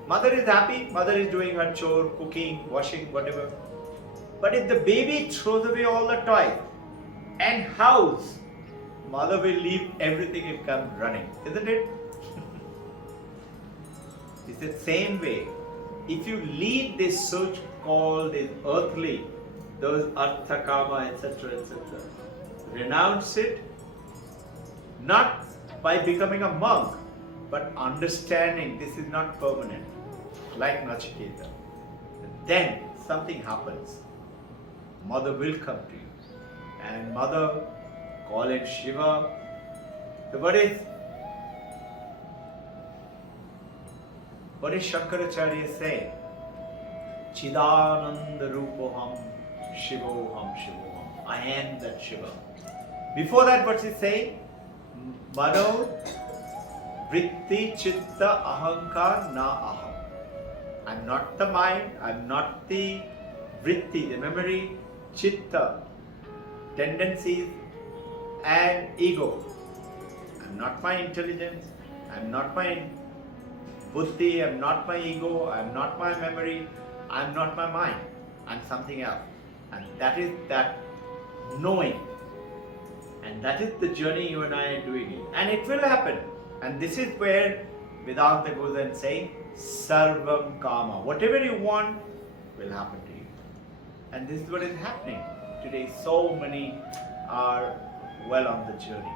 Mother is happy, mother is doing her chore, cooking, washing, whatever. But if the baby throws away all the toys and howls, mother will leave everything and come running, isn't it? It's the same way. If you leave this so-called earthly, those artha, kama, etc., renounce it, not by becoming a monk, but understanding this is not permanent, like Nachiketa. Then something happens. Mother will come to you. And mother, call him Shiva. So what is Shankaracharya say? Chidananda Rupoham Shivoham Shivoham. I am that Shiva. Before that, what's he saying? Mano Vritti Chitta Ahankar Na Aham. I'm not the mind, I'm not the Vritti, the memory, Chitta, tendencies, and ego. I'm not my intelligence, I'm not my buddhi, I'm not my ego, I'm not my memory, I'm not my mind, I'm something else. And that is that knowing. And that is the journey you and I are doing it. And it will happen. And this is where Vedanta goes and saying, Sarvam Kama. Whatever you want will happen to you. And this is what is happening today. So many are well on the journey.